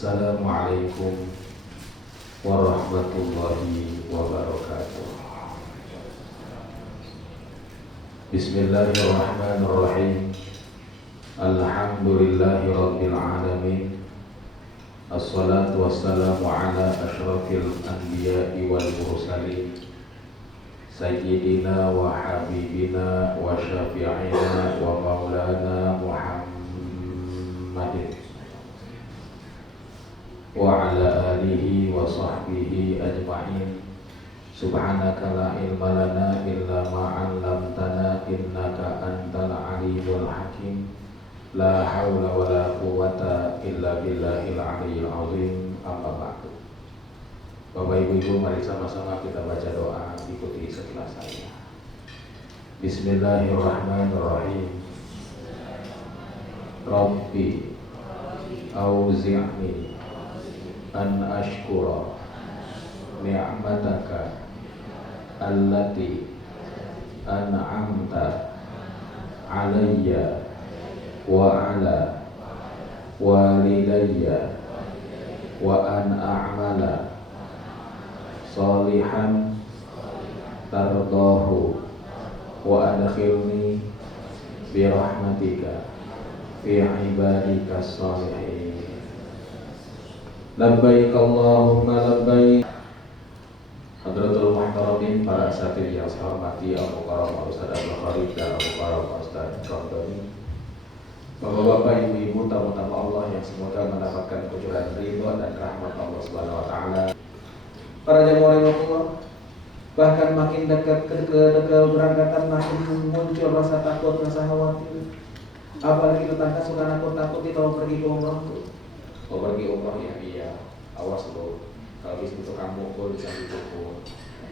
Assalamualaikum warahmatullahi wabarakatuh. Bismillahirrahmanirrahim. Alhamdulillahi rabbil alamin. Assalatu wassalamu ala asyrafil anbiya'i wal mursalin, Sayyidina wa habibina wa syafi'ina wa maulana Muhammadin wa ala alihi wa sahbihi ajma'in. Subhanaka la ilma lana illa ma 'allamtana innaka antal alimul hakim. La haula wa la quwwata illa billahil aliyyil azim. Amma ba'du. Bapak Ibu, mari sama-sama kita baca doa, ikuti setelah saya. Bismillahirrahmanirrahim. Rabbi auzi'ni an ashkura ni'mataka allati an'amta alayya wa ala walidayya wa an a'mala salihan tardahu wa adkhilni birahmatika fi ibadika salihin. Labbaik Allahumma labbaik. Hadratul muhtaramin, para asatidz yang saya hormati, Al-Mukarram Ustaz Abdul Khalid dan Al-Mukarram Ustaz Ramdhani, Bapak-bapak, ibu-ibu, tamu-tamu Allah yang semoga mendapatkan kecurangan ridho dan rahmat Allah Subhanahu wa taala. Para jamaah Allah, bahkan makin dekat ke keberangkatan makin muncul rasa takut, rasa khawatir. Apalagi tetangga suka nakut-nakuti kalau pergi ke umrah tuh. Kalau pergi umrah ya iya, awas loh. Kalau itu tukang mukul bisa dipukul.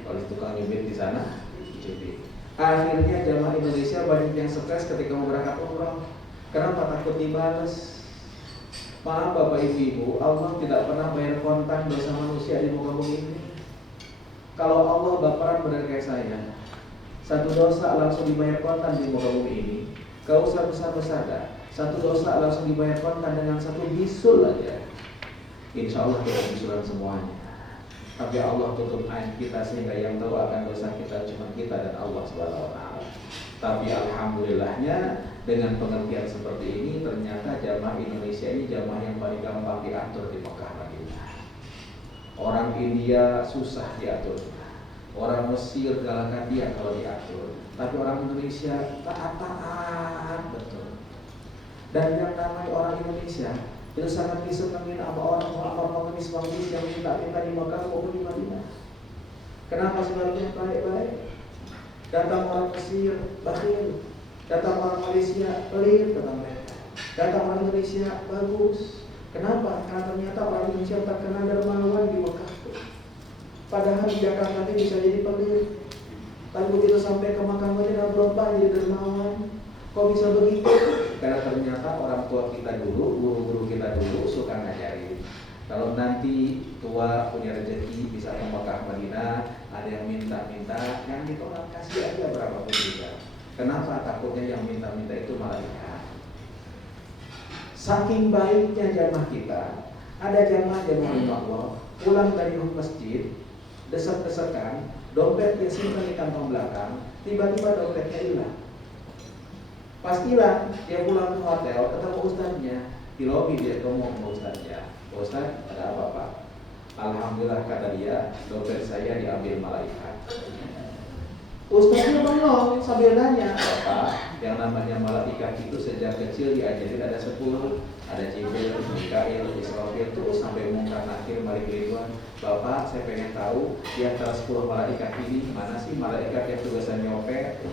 Kalau itu tukang nyubit di sana, dicubit. Akhirnya jamaah Indonesia banyak yang stres ketika mau berangkat umrah. Kenapa? Takut dibalas. Maaf Bapak Ibu, Allah tidak pernah bayar kontan dosa manusia di muka bumi ini. Kalau Allah baperan benar kayak saya, satu dosa langsung dibayar kontan di muka bumi ini. Gak usah besar-besar dah. Satu dosa langsung dibayar kontan dengan satu bisul aja. Insya Allah kita bisulan semuanya. Tapi Allah tutup aib kita sehingga yang tahu akan dosa kita cuma kita dan Allah Subhanahu wa taala. Tapi alhamdulillahnya dengan pengertian seperti ini ternyata jamaah Indonesia ini jamaah yang paling gampang diatur di Mekah Madinah. Orang India susah diatur. Orang Mesir galakkan dia kalau diatur. Tapi orang Indonesia taat betul. Dan yang namanya orang Indonesia itu sangat disenangi sama orang pengemis yang minta-minta di Mekah maupun di Madinah. Kenapa sebenarnya baik-baik? Datang orang Mesir, bakhil. Datang orang Malaysia, pelit kata mereka. Datang orang Indonesia, bagus. Kenapa? Karena ternyata orang Indonesia terkenal dermawan di Mekah. Padahal di Jakarta ini bisa jadi pelit. Tapi begitu sampai ke Mekah Madinah berubah jadi dermawan. Kok bisa begitu? Karena ternyata orang tua kita dulu, guru-guru kita dulu suka ngajarin. Kalau nanti tua punya rezeki bisa ke Mekah Madinah, ada yang minta-minta, yang ditolak kasih aja berapapun juga. Kenapa? Takutnya yang minta-minta itu malaikat. Saking baiknya jamaah kita, ada jamaah Allah pulang dari masjid, desek-desekan, dompet dia simpan di kantong belakang, tiba-tiba dompetnya hilang. Pas hilang, dia pulang ke hotel, ketemu ustaznya. Di lobi dia ngomong sama ustaznya, Ustaz, ada apa Pak? Alhamdulillah kata dia, dompet saya diambil malaikat. Ustaznya bengong sambil nanya, Bapak, yang namanya malaikat itu sejak kecil diajarin ada 10, ada Jibril, Mikail, Israfil, terus sampai Munkar Nakir, Malik Ridwan. Bapak, saya pengen tahu di antara 10 malaikat ini mana sih malaikat yang tugasan nyopet?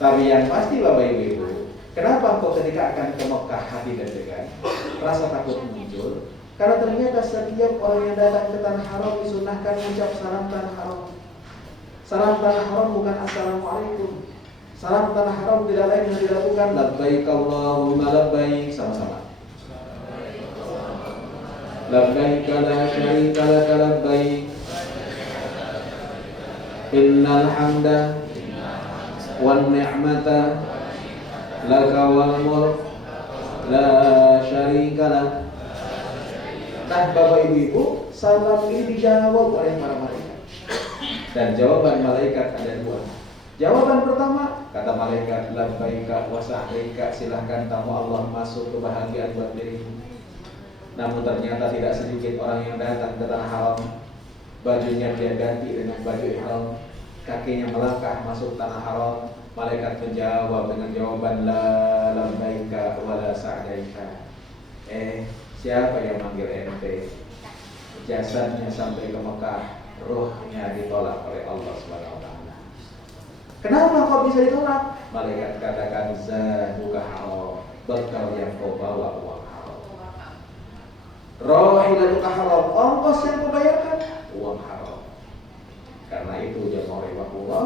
Tapi yang pasti Bapak Ibu, kenapa kok ketika akan ke Mekah hati deg-degan, rasa takut muncul? Karena ternyata setiap orang yang datang ke tanah haram disunahkan mengucap salam tanah haram. Salam tanah haram bukan assalamualaikum. Salam tanah haram tidak lain yang dilakukan labbaik Allahumma labbaik, sama-sama. Labbaik la syarika lak labbaik. Innal hamda wan ni'mata laka wal mulk la syarikalah. Nah, Bapak Ibu, salam ini dijawab oleh para malaikat. Dan jawaban malaikat ada dua. Jawaban pertama, kata malaikat, labbaika wa sa'daika, silahkan tamu Allah masuk kebahagiaan buat dirimu. Namun ternyata tidak sedikit orang yang datang ke tanah haram, bajunya dia ganti dengan baju ihram, kakinya melangkah masuk tanah haram. Malaikat menjawab dengan jawaban la labbaika wa la sa'daika. Siapa yang manggil ente? Jasadnya sampai ke Mekah, ruhnya ditolak oleh Allah SWT. Kenapa kok bisa ditolak? Malaikat katakan zaduka haram, bekal yang kau bawa uang haram. Rahilatuka haram, ongkos yang kau bayarkan uang haram. Karena itu jemaah rahimahullah,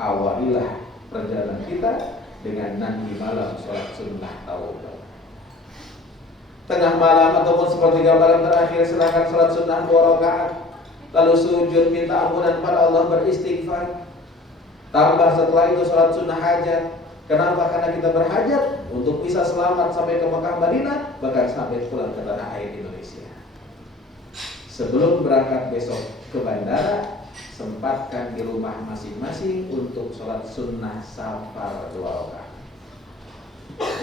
awalilah perjalanan kita dengan nanti malam sholat sunnah taubat. Tengah malam ataupun sepertiga malam terakhir silahkan sholat sunnah 2 rakaat, lalu sujud minta ampunan pada Allah, beristighfar. Tambah setelah itu sholat sunnah hajat. Kenapa? Karena kita berhajat untuk bisa selamat sampai ke Mekah Madinah, bahkan sampai pulang ke tanah air Indonesia. Sebelum berangkat besok ke bandara, sempatkan di rumah masing-masing untuk sholat sunnah safar 2 rakaat.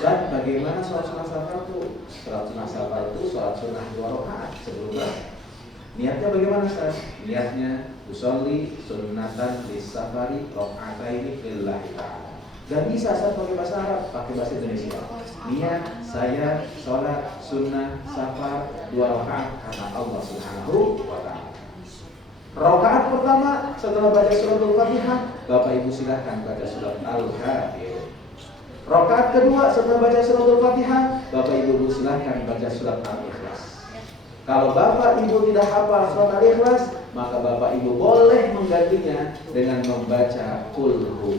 Dan bagaimana sholat sunnah safar itu? Sholat sunnah safar itu sholat sunnah 2 rakaat sebelum berangkat. Niatnya bagaimana, Ustaz? Niatnya usolli sunnatan lis-safari rakaataini lillahi ta'ala. Gak bisa Ustaz pakai bahasa Arab, pakai bahasa Indonesia. Niat saya sholat sunnah safar 2 rakaat karena Allah Subhanahu wa ta'ala. Rakaat pertama setelah baca surat Al-Fatihah, Bapak Ibu silahkan baca surat Al-Kafirun. Rakaat kedua setelah baca surat Al-Fatihah, Bapak Ibu silahkan baca surat Al-Ikhlas. Kalau Bapak Ibu tidak hafal surat Al-Ikhlas, maka Bapak Ibu boleh menggantinya dengan membaca Qul Hu.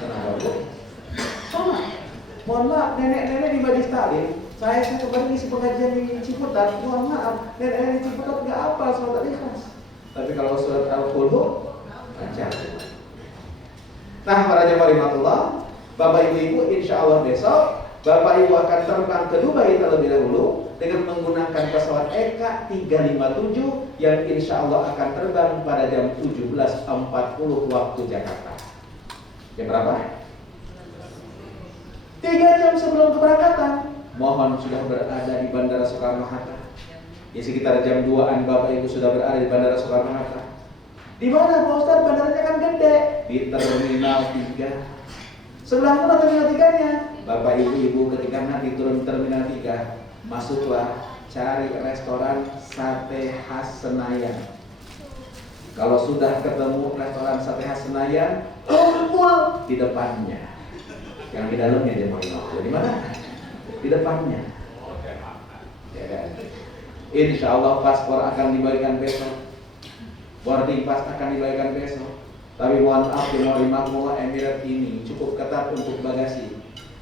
Kenapa Bu? Sama. Mohon maaf, nenek-nenek di Badi Stalin, saya kemarin ngisi pengajian di Ciputat. Mohon maaf, nenek-nenek di Ciputat nggak hafal surat Al-Ikhlas. Tapi kalau surat Al-Qul Hu, baca. Nah, para jemaah rahmatullah, Bapak Ibu, insya Allah besok Bapak Ibu akan terbang ke Dubai terlebih dahulu dengan menggunakan pesawat EKA 357 yang insya Allah akan terbang pada jam 17.40 waktu Jakarta. Jam berapa? 3 jam sebelum keberangkatan. Mohon sudah berada di Bandara Soekarno-Hatta. Di sekitar jam 2-an Bapak Ibu sudah berada di Bandara Soekarno-Hatta. Di mana Pak Ustaz? Bandaranya kan gede. Di Terminal 3. Sebelah mana Terminal 3-nya? Bapak Ibu ketika nanti turun Terminal 3, masuklah cari restoran sate khas Senayan. Kalau sudah ketemu restoran sate khas Senayan, kumpul di depannya. Yang di dalamnya dia mau di mana? Di depannya. Ya kan? Insya Allah paspor akan dibagikan besok. Boarding pass akan dibagikan besok. Tapi mohon maaf, Emirat ini cukup ketat untuk bagasi.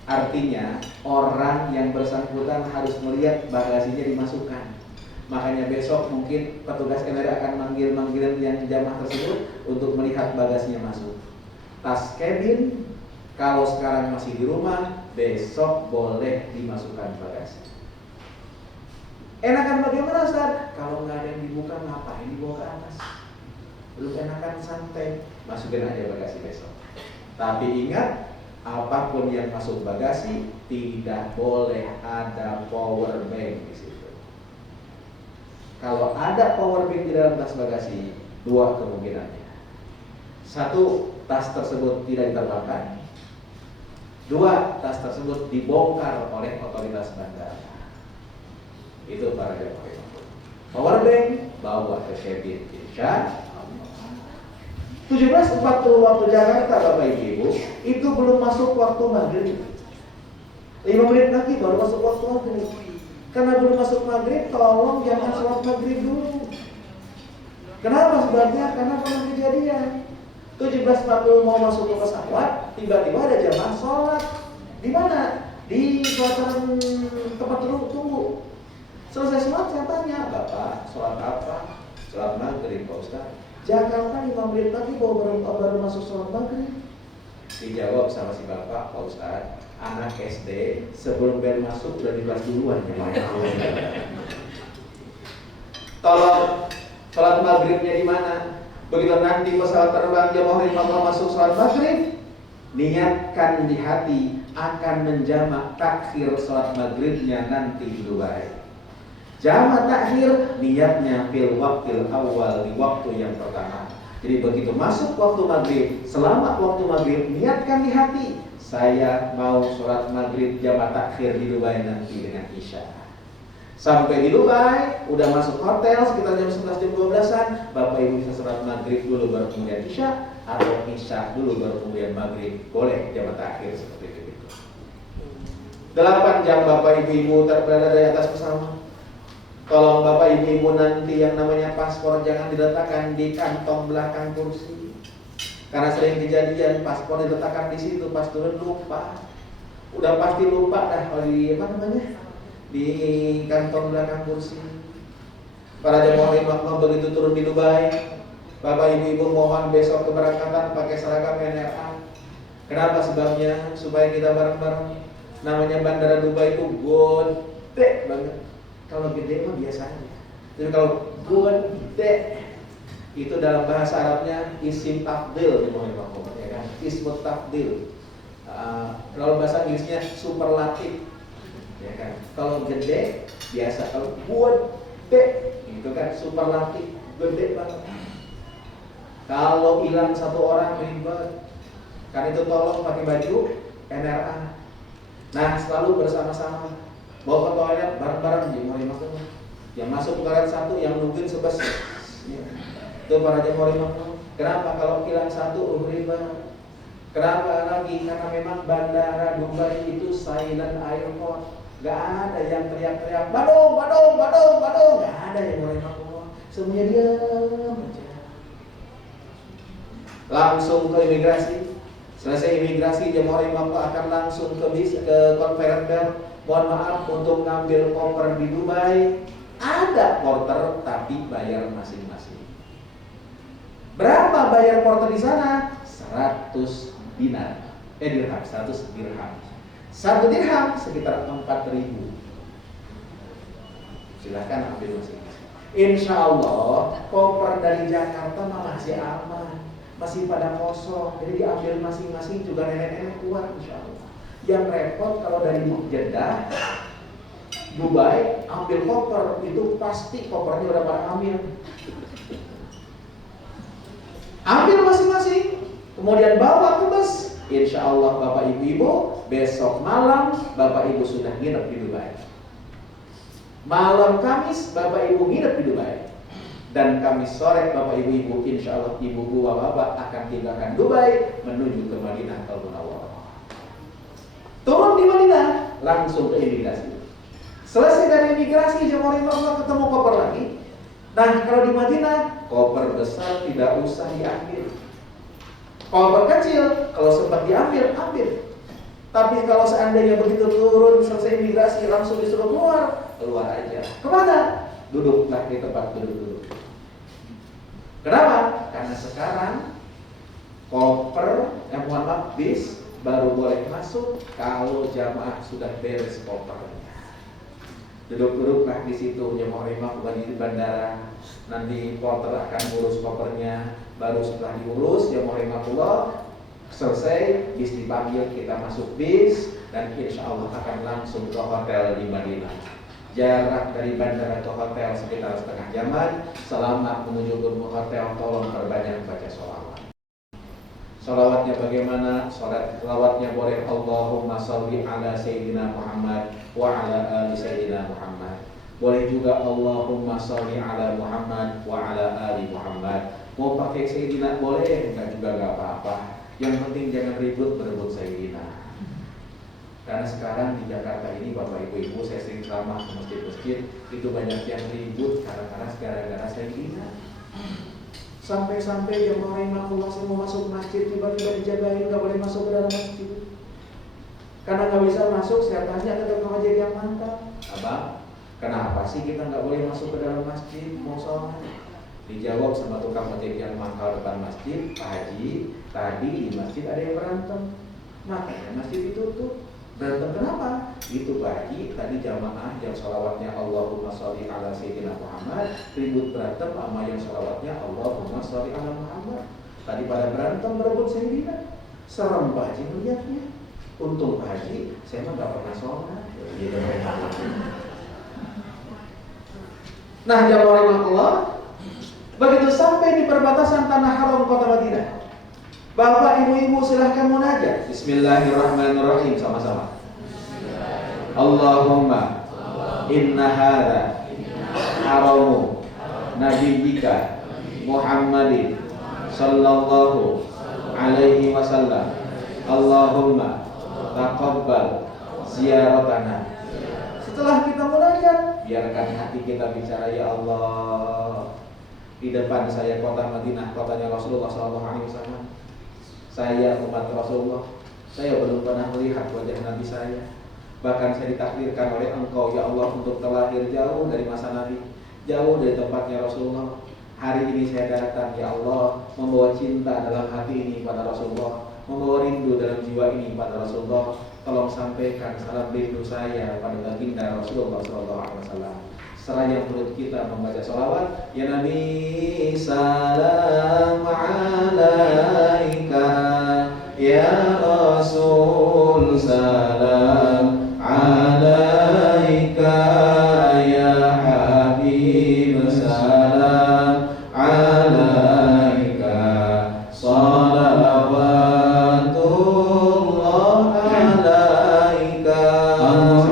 Artinya orang yang bersangkutan harus melihat bagasinya dimasukkan. Makanya besok mungkin petugas Emirat akan manggil yang jamaah tersebut untuk melihat bagasinya masuk. Tas cabin kalau sekarang masih di rumah, besok boleh dimasukkan bagasi. Enakan bagaimana Ustaz? Kalau nggak ada yang dibuka, ngapain dibawa ke atas? Belum enakan santai, masukin aja bagasi besok. Tapi ingat, apapun yang masuk bagasi tidak boleh ada power bank di situ. Kalau ada power bank di dalam tas bagasi, 2 kemungkinannya. 1, tas tersebut tidak diterbangkan. 2, tas tersebut dibongkar oleh otoritas bandara. Itu para jemaah. Power bank bawa ke cabin, insya 17.40 waktu Jakarta Bapak Ibu, itu belum masuk waktu maghrib. 5 menit lagi baru masuk waktu maghrib. Karena belum masuk maghrib, tolong jangan sholat maghrib dulu. Kenapa sebabnya? Karena pernah kejadian 17.40 mau masuk ke pesawat, tiba-tiba ada jamaah sholat. Di mana? Di suasana tempat tunggu. Selesai sholat saya tanya, Bapak sholat apa? Sholat maghrib Pak Ustaz. Jakarta 5 menit lagi baru masuk sholat maghrib. Dijawab sama si bapak, Pak Ustaz, Anak SD sebelum bel masuk udah di kelas duluan ya. Tolong sholat maghribnya di mana? Begitu nanti pesawat terbang jamaah imam masuk sholat maghrib, niatkan di hati akan menjamak takhir sholat maghribnya nanti di Dubai. Jamak takhir niatnya fil waqtil awal, di waktu yang pertama. Jadi begitu masuk waktu maghrib, selamat waktu maghrib, niatkan di hati, saya mau sholat maghrib jamak takhir di Dubai nanti dengan isya. Sampai di Dubai, udah masuk hotel sekitar jam 11 jam 12-an, Bapak Ibu bisa sholat maghrib dulu baru kemudian isya, atau isya dulu baru kemudian maghrib. Boleh jamak takhir seperti itu. 8 jam Bapak Ibu berada di atas pesawat. Tolong Bapak Ibu nanti yang namanya paspor jangan diletakkan di kantong belakang kursi. Karena sering kejadian paspor diletakkan di situ, pas turun lupa. Udah pasti lupa dah kalau di di kantong belakang kursi. Para jemaah imam begitu turun di Dubai, Bapak Ibu mohon besok keberangkatan pakai seragam NRA. Kenapa sebabnya? Supaya kita bareng-bareng. Namanya bandara Dubai itu gede banget. Kalau gede mah biasa aja. Jadi kalau gede itu dalam bahasa Arabnya isim tafdil, ya kan? Ismut tafdil. Kalau bahasa Inggrisnya superlatif, ya kan? Kalau gede biasa, kalau gede itu kan superlatif, gede banget. Kalau hilang satu orang ribet, kan itu tolong pakai baju NRA. Nah selalu bersama-sama. Bawa ke toilet bareng-bareng yang masuk ke toilet satu, yang nungguin sebes. Ya. Itu para jemaah imam. Kenapa? Kalau hilang satu ribet. Kenapa lagi? Karena memang bandara Dubai itu silent airport. Gak ada yang teriak-teriak Badung, Badung, Badung, Badung. Gak ada yang imam. Semuanya diam aja. Langsung ke imigrasi. Selesai imigrasi jemaah imam akan langsung ke conveyor belt. Mohon maaf untuk ngambil koper di Dubai, ada porter tapi bayar masing-masing. Berapa bayar porter di sana? 100 dinar. Dirham, 100 dirham. 1 dirham sekitar 4.000. Silahkan ambil masing-masing. Insya Allah koper dari Jakarta masih aman, masih pada kosong. Jadi diambil masing-masing juga nenek-nenek kuat insya Allah. Yang repot kalau dari Jeddah Dubai ambil koper, itu pasti kopernya udah pada ambil masing-masing, kemudian bawa ke bus. Insya Allah Bapak Ibu besok malam Bapak Ibu sudah nginep di Dubai. Malam Kamis Bapak Ibu nginep di Dubai. Dan Kamis sore Bapak Ibu insya Allah Ibu Bapak akan tinggalkan Dubai menuju ke Madinah Al-Munawwarah. Turun di Madinah, langsung ke imigrasi. Selesai dari imigrasi, jemaah imam ketemu koper lagi. Nah, kalau di Madinah, koper besar tidak usah diambil. Koper kecil, kalau sempat diambil, ambil. Tapi kalau seandainya begitu turun, selesai imigrasi, langsung disuruh keluar aja. Kemana? Duduklah di tempat duduk. Kenapa? Karena sekarang koper, mohon maaf, bis baru boleh masuk kalau jamaah sudah beres kopernya. Duduk-duduklah di situ jemaah imam bukan di bandara. Nanti porter akan ngurus kopernya. Baru setelah diurus jemaah imamullah selesai, bis dipanggil, kita masuk bis dan insya Allah akan langsung ke hotel di Madinah. Jarak dari bandara ke hotel sekitar setengah jaman. Selama menuju ke hotel, tolong perbanyak baca sholawat. Salawatnya bagaimana? Salawatnya boleh Allahumma salli ala Sayyidina Muhammad wa ala ali Sayyidina Muhammad. Boleh juga Allahumma salli ala Muhammad wa ala ali Muhammad. Mau pakai Sayyidina boleh, enggak juga enggak apa-apa. Yang penting jangan ribut berebut Sayyidina. Karena sekarang di Jakarta ini Bapak Ibu saya sering ceramah ke masjid-masjid, itu banyak yang ribut gara-gara Sayyidina. Sampai-sampai jemaah imamullah semua masuk masjid tiba-tiba dijagain, nggak boleh masuk ke dalam masjid. Karena nggak bisa masuk, saya tanya ke tukang ojek yang mantap, Abang, kenapa sih kita nggak boleh masuk ke dalam masjid mau sholat? Dijawab sama tukang ojek yang mangkal depan masjid, Pak Haji, tadi di masjid ada yang berantem, makanya masjid ditutup. Berantem kenapa? Itu Pak Haji, tadi jamaah yang sholawatnya Allahumma sholli ala Sayyidina Muhammad ribut berantem sama yang sholawatnya Allahumma sholli ala Muhammad. Tadi pada berantem berebut Sayyidina. Serem Pak Haji melihatnya. Untung Pak Haji, saya mah gak pernah sholat. Nah, jamaah rahimahullah, begitu sampai di perbatasan tanah haram kota Madinah, bapak ibu-ibu silahkan munajat. Bismillahirrahmanirrahim sama-sama. Allahumma inna hadza haramu nabiyyika Muhammadin sallallahu alaihi wasallam. Allahumma taqabbal ziyaratana. Setelah kita munajat, biarkan hati kita bicara, ya Allah, di depan saya kota Madinah, kotanya Rasulullah SAW. Saya umat Rasulullah, saya belum pernah melihat wajah Nabi saya. Bahkan saya ditakdirkan oleh Engkau, ya Allah, untuk terlahir jauh dari masa Nabi, jauh dari tempatnya Rasulullah. Hari ini saya datang, ya Allah, membawa cinta dalam hati ini pada Rasulullah, membawa rindu dalam jiwa ini pada Rasulullah. Tolong sampaikan salam rindu saya pada baginda Rasulullah SAW. Seraya perut kita membaca salawat, ya Nabi, salam alaika, ya Rasul, salam alaika, ya Habib, salam alaika, salawatullah alaika,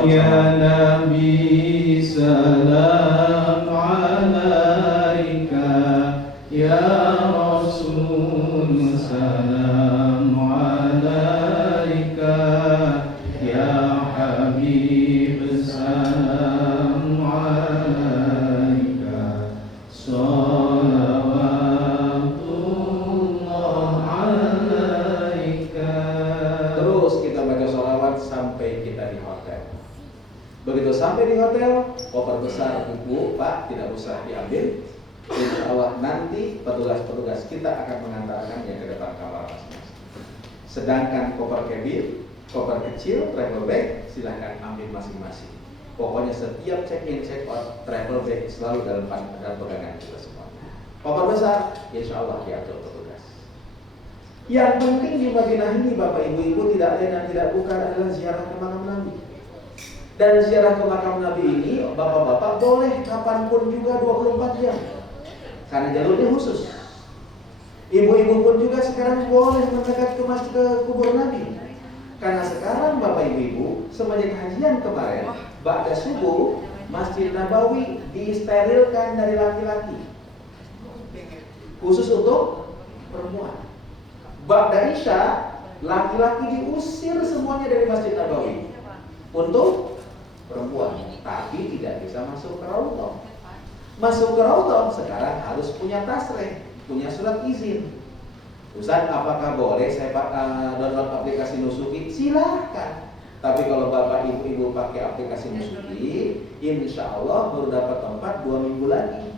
ya Nabi, salam alaika, ya Rasul, salam alaika, ya Habib, salam alaika, salawatullah alaika. Terus kita baca salawat sampai kita di hotel. Begitu sampai di hotel, koper besar buku Pak tidak usah diambil. Insya Allah nanti petugas-petugas kita akan mengantarkannya ke depan kamar masing-masing. Sedangkan koper cabin, koper kecil, travel bag silahkan ambil masing-masing. Pokoknya setiap check-in, check-out, travel bag selalu dalam pegangan kita semua. Koper besar, insya Allah diatur petugas. Yang penting di Madinah ini Bapak Ibu-Ibu tidak lain dan tidak bukan adalah ziarah ke makam Nabi. Dan ziarah ke makam Nabi ini bapak-bapak boleh kapanpun juga 24 jam. Karena jalurnya khusus. Ibu-ibu pun juga sekarang boleh mendekat ke masjid ke kubur Nabi. Karena sekarang Bapak Ibu-Ibu semenjak kajian kemarin, ba'da subuh Masjid Nabawi disterilkan dari laki-laki. Khusus untuk perempuan. Ba'da Isya laki-laki diusir semuanya dari Masjid Nabawi untuk perempuan, tapi tidak bisa masuk ke Raudhah. Masuk ke Raudhah sekarang harus punya tasreh, punya surat izin. Ustaz, apakah boleh saya download aplikasi Nusuki? Silahkan. Tapi kalau Bapak Ibu pakai aplikasi Nusuki, insya Allah baru dapat tempat 2 minggu lagi.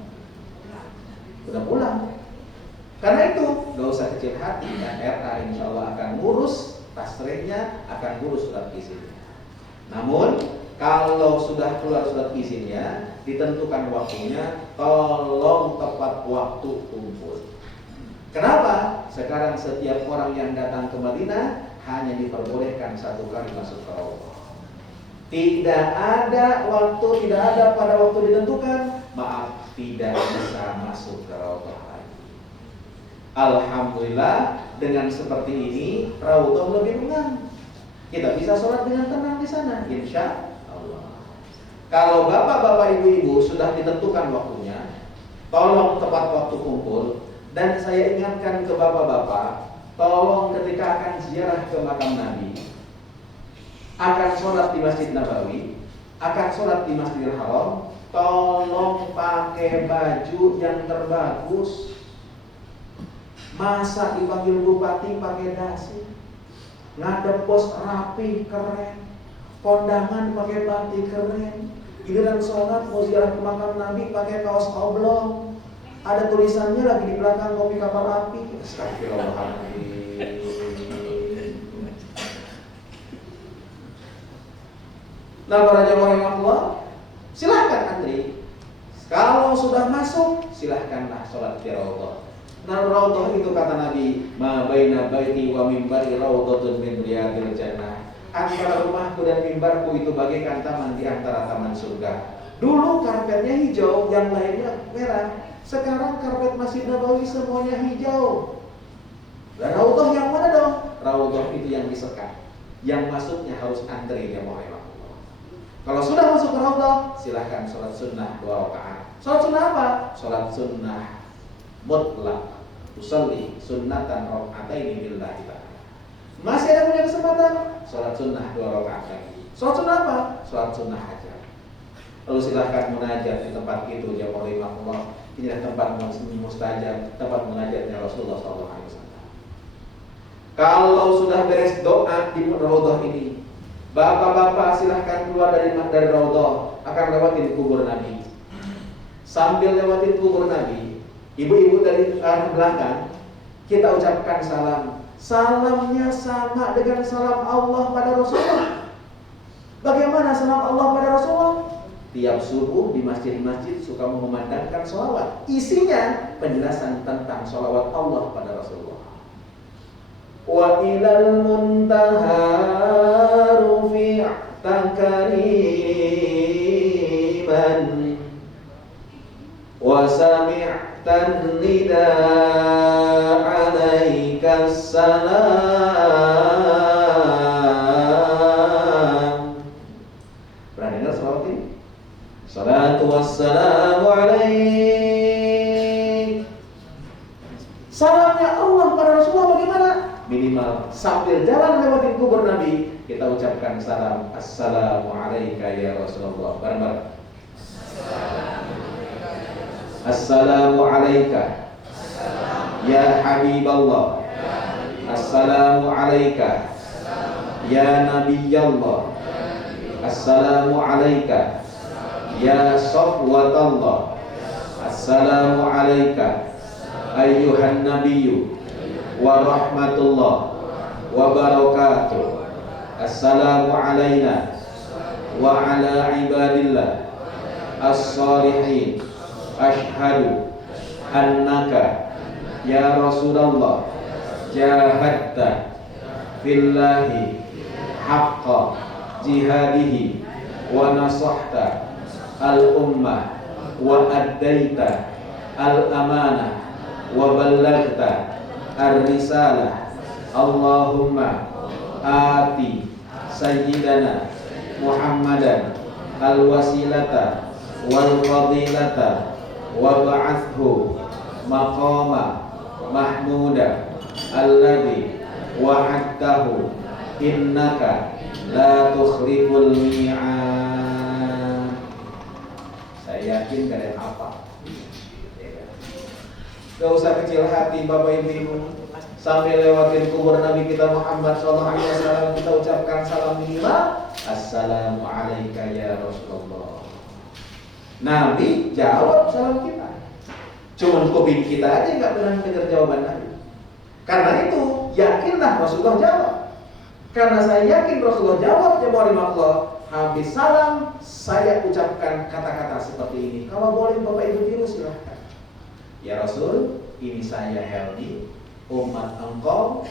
Udah pulang. Karena itu gak usah kecil hati, dan RA insya Allah akan ngurus tasrehnya, akan ngurus surat izinnya. Namun kalau sudah keluar surat izinnya, ditentukan waktunya, tolong tepat waktu kumpul. Kenapa? Sekarang setiap orang yang datang ke Madinah hanya diperbolehkan 1 kali masuk ke Raudhah. Tidak ada waktu, tidak ada pada waktu ditentukan, maaf, tidak bisa masuk ke Raudhah lagi. Alhamdulillah, dengan seperti ini Raudhah lebih lengang. Kita bisa sholat dengan tenang di sana, insya Allah. Kalau bapak-bapak ibu-ibu sudah ditentukan waktunya, tolong tepat waktu kumpul. Dan saya ingatkan ke bapak-bapak, tolong ketika akan ziarah ke makam Nabi, akan sholat di Masjid Nabawi, akan sholat di Masjidil Haram, tolong pakai baju yang terbagus. Masa dipanggil bupati pakai dasi? Ngadep pos rapi, keren. Kondangan pakai batik keren. Giliran sholat mau ziarah ke makam Nabi pakai kaos oblong. Ada tulisannya lagi di belakang kopi kapal api. Astagfirullahaladzim. Nah, para jamaah rahimahullah, silahkan antri. Kalau sudah masuk, silahkanlah sholat di raudhah. Nah, raudhah itu kata Nabi, ma baina baiti wa mimbari raudhatun min riyadil jannah. Antara rumahku dan mimbarku itu bagaikan taman di antara taman surga. Dulu karpetnya hijau, yang lainnya merah. Sekarang karpet Masjid Nabawi semuanya hijau. Dan raudhah yang mana dong? Raudhah itu yang disekat. Yang masuknya harus antri ya mohon. Kalau sudah masuk ke raudhah, silahkan sholat sunnah 2 rakaat. Sholat sunnah apa? Sholat sunnah mutlak. Usolli sunnatan raka'ataini lillahi ta'ala. Masih ada punya kesempatan? Sholat sunnah 2 rakaat lagi. Sholat sunnah apa? Sholat sunnah hajat. Lalu silahkan munajat di tempat itu ya Allah. Inilah tempat mustajab, tempat munajatnya Rasulullah SAW. Kalau sudah beres doa di raudhah ini, bapak-bapak silahkan keluar dari raudhah, akan lewatin kubur Nabi. Sambil lewatin kubur Nabi, ibu-ibu dari arah belakang, kita ucapkan salam. Salamnya sama dengan salam Allah pada Rasulullah. Bagaimana salam Allah pada Rasulullah? Tiap subuh di masjid-masjid suka mengumandangkan sholawat. Isinya penjelasan tentang sholawat Allah pada Rasulullah. Wa ilal muntaha rufi'ta kariman wa sami'tan nidaa 'alaika salam. Pernah dengar sholawat ini? Salatu wassalamu alaik. Salamnya Allah pada Rasulullah bagaimana? Minimal sambil jalan lewatin kubur Nabi, kita ucapkan salam. Assalamu alayka ya Rasulullah. Bareng-bareng. Assalamu alayka ya Habiballah. Assalamu alayka ya Nabiyallah. Assalamu alayka ya Safwatallah. Assalamu alayka ayyuhan nabiyyu wa rahmatullah wa barakatuh. Assalamu alayna wa ala ibadillah as-salihin. Ashhadu annaka ya Rasulullah jahadta fillahi haqqa jihadihi wa nasahta al-ummah wa addaita al-amanah wa ballagta ar-risalah. Allahumma ati sayyidana Muhammadan al-wasilata wal fadilata wa ba'athu maqama mahmuda alladhi wa'adtahu innaka la tukhliful mi'ad. Saya yakin gak ada yang apa. Gak usah kecil hati Bapak Ibu. Sampai lewatin kubur Nabi kita Muhammad SAW, kita ucapkan salam minimal. Assalamu alayka ya Rasulullah. Nabi jawab salam kita. Cuman kuping kita aja gak pernah dengar jawaban Nabi. Karena itu yakinlah Rasulullah jawab. Karena saya yakin Rasulullah jawab, jemaah Allah. Habis salam saya ucapkan kata-kata seperti ini. Kalau boleh Bapak Ibu tiru silahkan. Ya Rasul, ini saya Helmi, umat engkau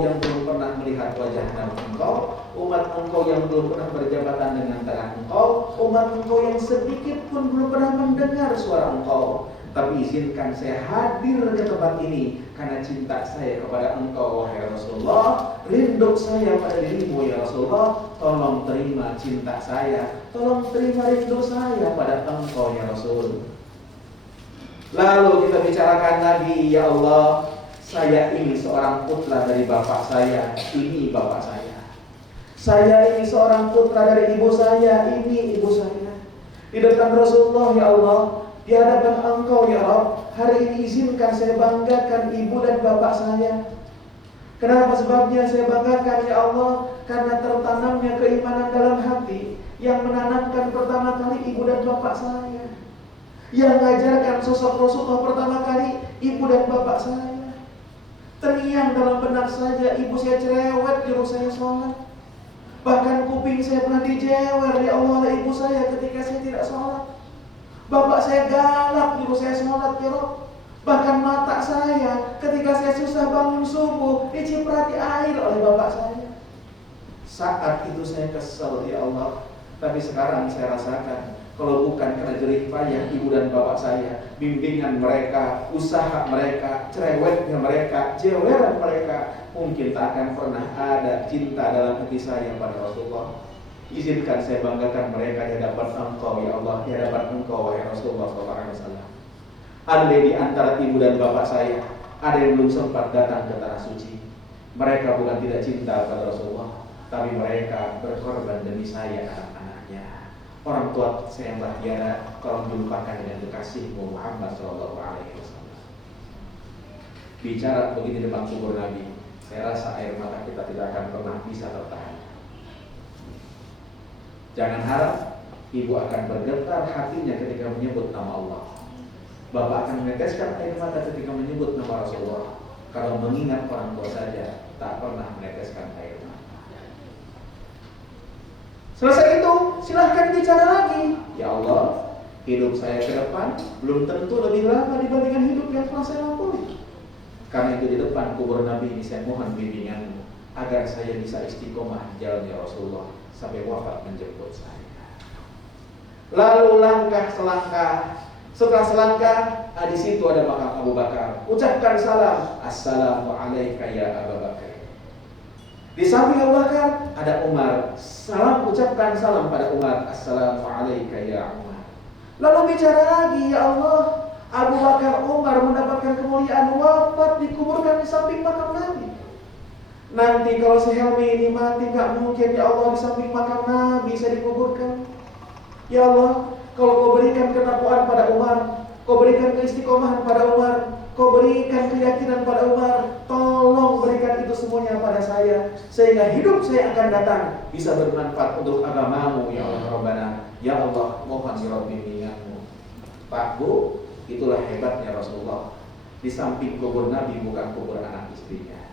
yang belum pernah melihat wajah Nabi engkau, umat engkau yang belum pernah berjabatan dengan tangan engkau, umat engkau yang sedikit pun belum pernah mendengar suara engkau. Tapi izinkan saya hadir ke tempat ini karena cinta saya kepada engkau wahai Rasulullah, rindu saya pada dirimu ya Rasulullah. Tolong terima cinta saya, tolong terima rindu saya pada engkau ya Rasul. Lalu kita bicarakan Nabi, ya Allah, saya ini seorang putra dari bapak saya, ini bapak saya. Saya ini seorang putra dari ibu saya, ini ibu saya. Di depan Rasulullah ya Allah, di hadapan engkau ya Rabb, hari ini izinkan saya banggakan ibu dan bapak saya. Kenapa sebabnya saya banggakan ya Allah? Karena tertanamnya keimanan dalam hati yang menanamkan pertama kali ibu dan bapak saya. Yang mengajarkan sosok Rasulullah pertama kali ibu dan bapak saya. Terngiang dalam benak saja, ibu saya cerewet nyuruh saya sholat. Bahkan kuping saya pernah dijewer ya Allah oleh ibu saya ketika saya tidak sholat. Bapak saya galak nyuruh saya sholat ya Rob. Bahkan mata saya ketika saya susah bangun subuh diciprati air oleh bapak saya. Saat itu saya kesel ya Allah. Tapi sekarang saya rasakan, kalau bukan karena jerih payah ibu dan bapak saya, bimbingan mereka, usaha mereka, cerewetnya mereka, jeweran mereka, mungkin tak akan pernah ada cinta dalam hati saya pada Rasulullah. Izinkan saya banggakan mereka di hadapan Engkau ya Allah, di hadapan Engkau wahai Rasulullah SAW. Ada di antara ibu dan bapak saya, ada yang belum sempat datang ke tanah suci. Mereka bukan tidak cinta pada Rasulullah, tapi mereka berkorban demi saya anak-anaknya. Orang tua saya yang telah tiada, tolong jumpakan dengan kekasihmu Muhammad SAW. Bicara begini depan kubur Nabi, saya rasa air mata kita tidak akan pernah bisa tertahan. Jangan harap ibu akan bergetar hatinya ketika menyebut nama Allah. Bapak akan meneteskan air mata ketika menyebut nama Rasulullah. Kalau mengingat orang tua saja, tak pernah meneteskan air mata. Selesai itu, silahkan bicara lagi. Ya Allah, hidup saya ke depan belum tentu lebih lama dibandingkan hidup yang telah saya lampaui. Karena itu di depan kubur Nabi ini saya mohon bimbinganmu agar saya bisa istiqomah jalannya Rasulullah sampai wafat menjemput saya. Lalu langkah selangkah. Setelah selangkah, di situ ada makam Abu Bakar. Ucapkan salam, Assalamualaikum ya Abu Bakar. Di samping Abu Bakar ada Umar. Ucapkan salam pada Umar, Assalamualaikum ya Umar. Lalu bicara lagi, ya Allah, Abu Bakar Umar mendapatkan kemuliaan wafat dikuburkan di samping makam Nabi. Nanti kalau si Helmi ini mati, gak mungkin ya Allah di samping makam Nabi saya dikuburkan. Ya Allah, kalau kau berikan ketakwaan pada Umar, kau berikan keistiqomahan pada Umar, kau berikan keyakinan pada Umar, tolong berikan itu semuanya pada saya, sehingga hidup saya akan datang bisa bermanfaat untuk agamamu ya Allah Rabbana. Ya Allah, mohon bimbinganmu. Pak Bu, itulah hebatnya Rasulullah. Di samping kubur Nabi bukan kubur anak istrinya.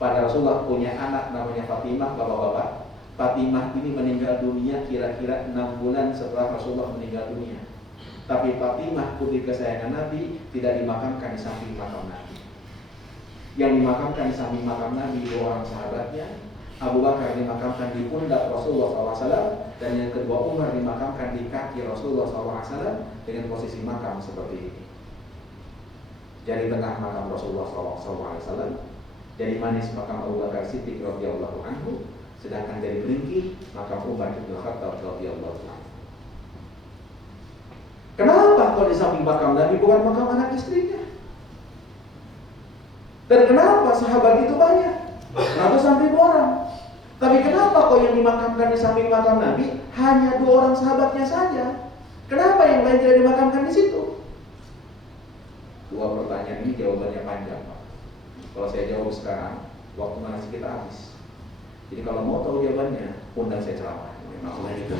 Pada Rasulullah punya anak namanya Fatimah, bapak-bapak. Fatimah ini meninggal dunia kira-kira 6 bulan setelah Rasulullah meninggal dunia. Tapi Fatimah putri kesayangan Nabi tidak dimakamkan di samping makam Nabi. Yang dimakamkan di samping makam Nabi dua orang sahabatnya. Abu Bakar dimakamkan di pundak Rasulullah SAW, dan yang kedua Umar dimakamkan di kaki Rasulullah SAW dengan posisi makam seperti ini. Jadi tengah makam Rasulullah SAW, jadi manis makam Abu Bakar Siddiq radhiyallahu anhu. Sedangkan dari peringkih makam Umar bin Khattab radhiyallahu anhu. Kenapa kalau di samping makam Nabi bukan makam anak istrinya? Dan kenapa sahabat itu banyak? Kenapa sampai 2 orang? Tapi kenapa kok yang dimakamkan di samping makam Nabi hanya 2 orang sahabatnya saja? Kenapa yang lain tidak dimakamkan di situ? 2 pertanyaan ini jawabannya panjang, Pak. Kalau saya jawab sekarang, waktu mana kita habis. Jadi kalau mau tahu jawabannya, undang saya ceramah. Gitu.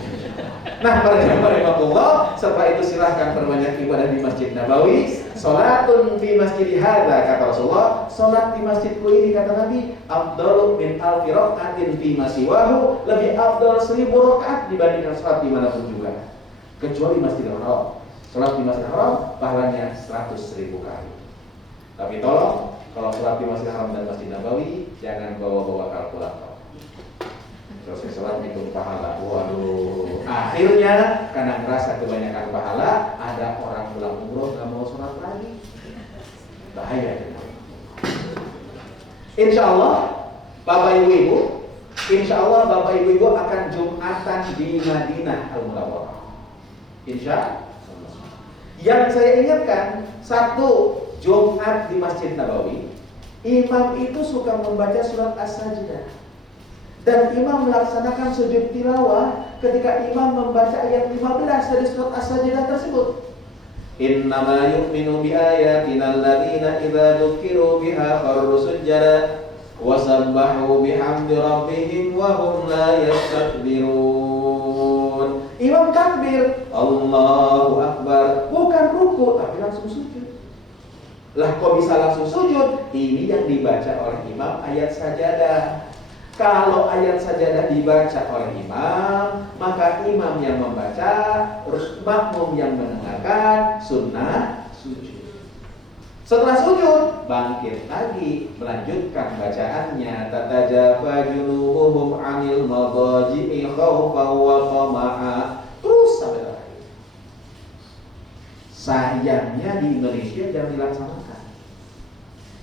Nah, para jamaah rahimakumullah, setelah itu silahkan perbanyak ibadah di Masjid Nabawi. Salatun fi masjid hadza, kata Rasulullah, salat di masjidku ini, kata Nabi, afdalu min alfi rakaatin fi ma siwahu, lebih afdal 1000 rakaat dibandingkan salat dimanapun juga, kecuali Masjidil Haram. Salat di Masjidil Haram pahalanya 100.000 kali. Tapi tolong, kalau salat di Masjidil Haram dan Masjid Nabawi, jangan bawa-bawa kalkulator. Selesai sholat itu pahala. Waduh. Akhirnya karena merasa kebanyakan pahala, ada orang pulang umroh gak mau sholat lagi. Bahaya. Insya Allah Bapak Ibu, insya Allah Bapak Ibu akan Jumatan di Madinah Al-Munawwarah. Insya Allah. Yang saya ingatkan, satu, Jumat di Masjid Nabawi, imam itu suka membaca surat As-Sajdah. Dan imam melaksanakan sujud tilawah ketika imam membaca ayat 15 dari surat As-Sajdah tersebut. Innama yu'minu bi ayatina alladziina idza dzukiru biha kharru sujada wa sabbahu bihamdi rabbihim wa hum la yastakbirun. Imam takbir, Allahu Akbar, bukan ruku tapi langsung sujud. Lah kok bisa langsung sujud? Ini yang dibaca oleh imam ayat sajadah. Kalau ayat sajadah dibaca oleh imam, maka imam yang membaca, terus makmum yang mendengarkan, sunnah sujud. Setelah sujud, bangkit lagi, melanjutkan bacaannya. Tatajafa junubuhum 'anil madaji'i khaufan wa tama'a. Terus sampai terakhir. Sayangnya di Indonesia jangan dilaksanakan.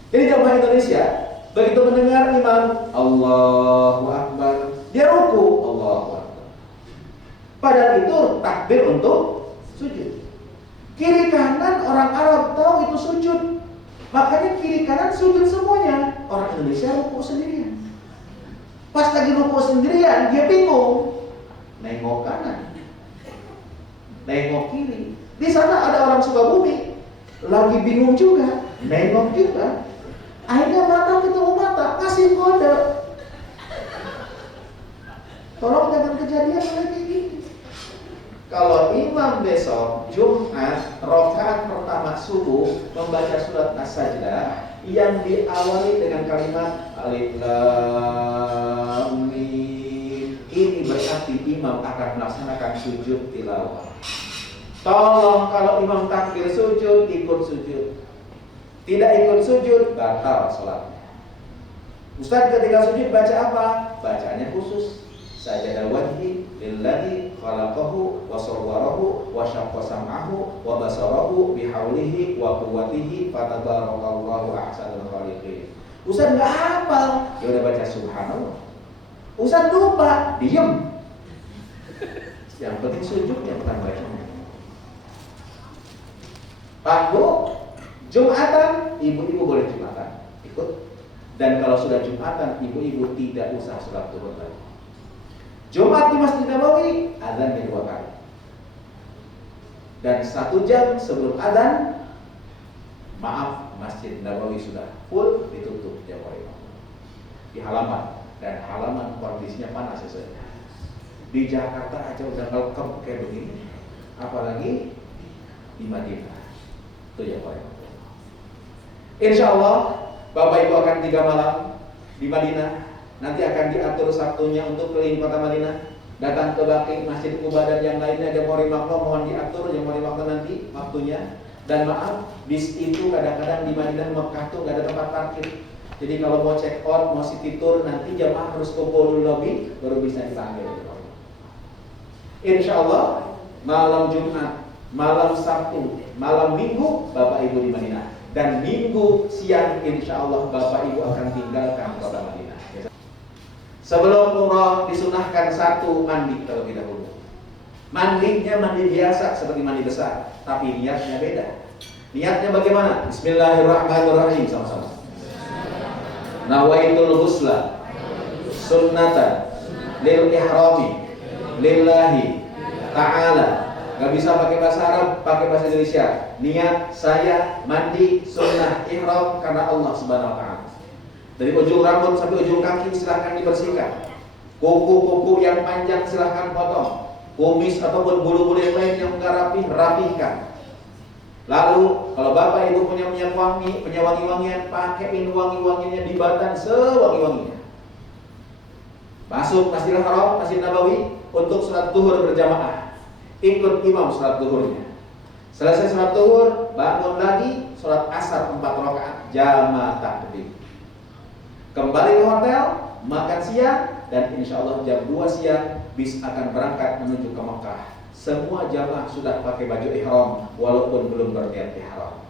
Jadi jamaah Indonesia begitu mendengar imam Allahu Akbar, dia ruku, Allahu Akbar. Padahal itu takbir untuk sujud. Kiri kanan orang Arab tahu itu sujud. Makanya kiri kanan sujud semuanya. Orang Indonesia ruku sendirian. Pas lagi ruku sendirian, dia bingung. Nengok kanan, nengok kiri. Di sana ada orang Sukabumi, lagi bingung juga, nengok juga. Akhirnya mata ketemu mata, kasih kode. Tolong jangan kejadian lagi gini. Kalau imam besok Jumat rakaat pertama subuh membaca surat As-Sajdah yang diawali dengan kalimat Alif Lam Mim, ini berarti imam akan melaksanakan sujud tilawah. Tolong kalau imam takbir sujud, ikut sujud. Tidak ikut sujud, batal sholatnya. Ustaz ketika sujud baca apa? Bacaannya khusus. Sajada wajhi lillazi khalaqahu wa sawwarahu wa syaqqa sam'ahu wa basarahu bihaulihi wa quwwatihi fatabarakallahu ahsanul khaliqin. Ustaz enggak hafal, ya udah baca subhanallah. Ustaz lupa, diem. Yang penting sujudnya bukan bacanya. Pak Bu, Jumatan, ibu-ibu boleh Jumatan, ikut. Dan kalau sudah Jumatan, ibu-ibu tidak usah sholat zuhur lagi. Jumat di Masjid Nabawi, adzannya 2 kali. Dan 1 jam sebelum adzan, maaf, Masjid Nabawi sudah full, ditutup jam imam di halaman. Dan halaman kondisinya panas sesuai. Di Jakarta aja udah welcome kayak begini, apalagi di Madinah. Itu ya Pak. Insya Allah Bapak Ibu akan 3 malam di Madinah. Nanti akan diatur Sabtunya untuk keliling kota Madinah, datang ke Baqi, Masjid Quba dan yang lainnya. Yang mau rimakno mohon diatur, yang mau rimakno nanti waktunya. Dan maaf, bis itu kadang-kadang di Madinah Mekah tuh gak ada tempat parkir. Jadi kalau mau check out, mau city tour, nanti jamaah harus kumpul di lobby baru bisa dipanggil. Insya Allah malam Jumat, malam Sabtu, malam Minggu Bapak Ibu di Madinah. Dan Minggu siang insya Allah Bapak Ibu akan tinggalkan kota Madinah. Sebelum umrah disunahkan 1 mandi terlebih dahulu. Mandinya mandi biasa seperti mandi besar, tapi niatnya beda. Niatnya bagaimana? Bismillahirrahmanirrahim, sama-sama. Nawaitul ghusla sunnatan lil ihrami lillahi ta'ala. Gak bisa pakai bahasa Arab, pakai bahasa Indonesia. Niat saya mandi sunnah ihram karena Allah Subhanahu wa ta'ala. Dari ujung rambut sampai ujung kaki silahkan dibersihkan. Kuku-kuku yang panjang silahkan potong. Kumis ataupun bulu-bulu yang lain yang enggak rapi, rapihkan. Lalu kalau Bapak Ibu punya minyak wangi, punya wangi-wangian, pakaiin wangi-wangiannya di badan sewangi-wanginya. Masuk Masjidil Haram, Masjid Nabawi untuk sholat zuhur berjamaah. Ikut imam sholat zuhurnya. Selesai sholat zuhur, bangun lagi sholat asar 4 rakaat jamaah takbir. Kembali ke hotel, makan siang, dan insya Allah jam 2 siang bis akan berangkat menuju ke Mekah. Semua jamaah sudah pakai baju ihram walaupun belum berniat ihram.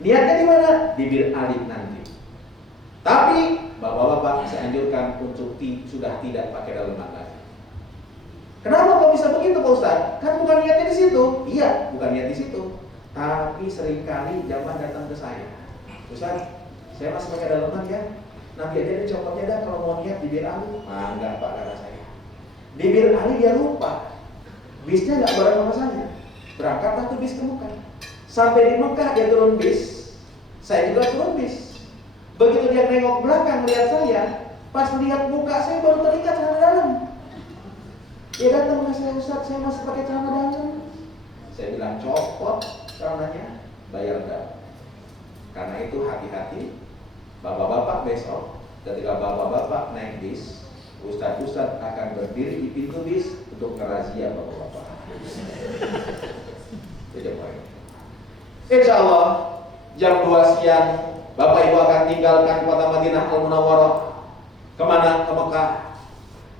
Niatnya di mana? Di Bir Ali nanti. Tapi bapak-bapak saya anjurkan untuk sudah tidak pakai daleman lagi. Kenapa kok bisa begitu Pak Ustaz? Kan bukan niatnya di situ. Iya, bukan niat di situ. Tapi seringkali jamaah datang ke saya. Ustaz, saya masih pakai daleman ya. Nanti aja dicopotnya dah kalau mau niat di Bir Ali. Ah, enggak Pak, kata saya. Di Bir Ali dia lupa. Bisnya enggak bareng sama saya. Berangkatlah tuh bis ke Mekah. Sampai di Mekah dia turun bis. Saya juga turun bis. Begitu dia nengok belakang melihat saya, pas lihat muka saya baru terikat celana dalam. Dia datang ke saya, Ustaz, saya masih pakai celana dalam. Saya bilang copot celananya, bayar dam. Karena itu hati-hati. Bapak-bapak besok ketika bapak-bapak naik bis Ustadz akan berdiri di pintu bis untuk ngerazia bapak-bapak. Tidak boleh. Insya Allah jam 2 siang Bapak Ibu akan tinggalkan kota Madinah Al-Munawwarah. Kemana? Ke Mekah.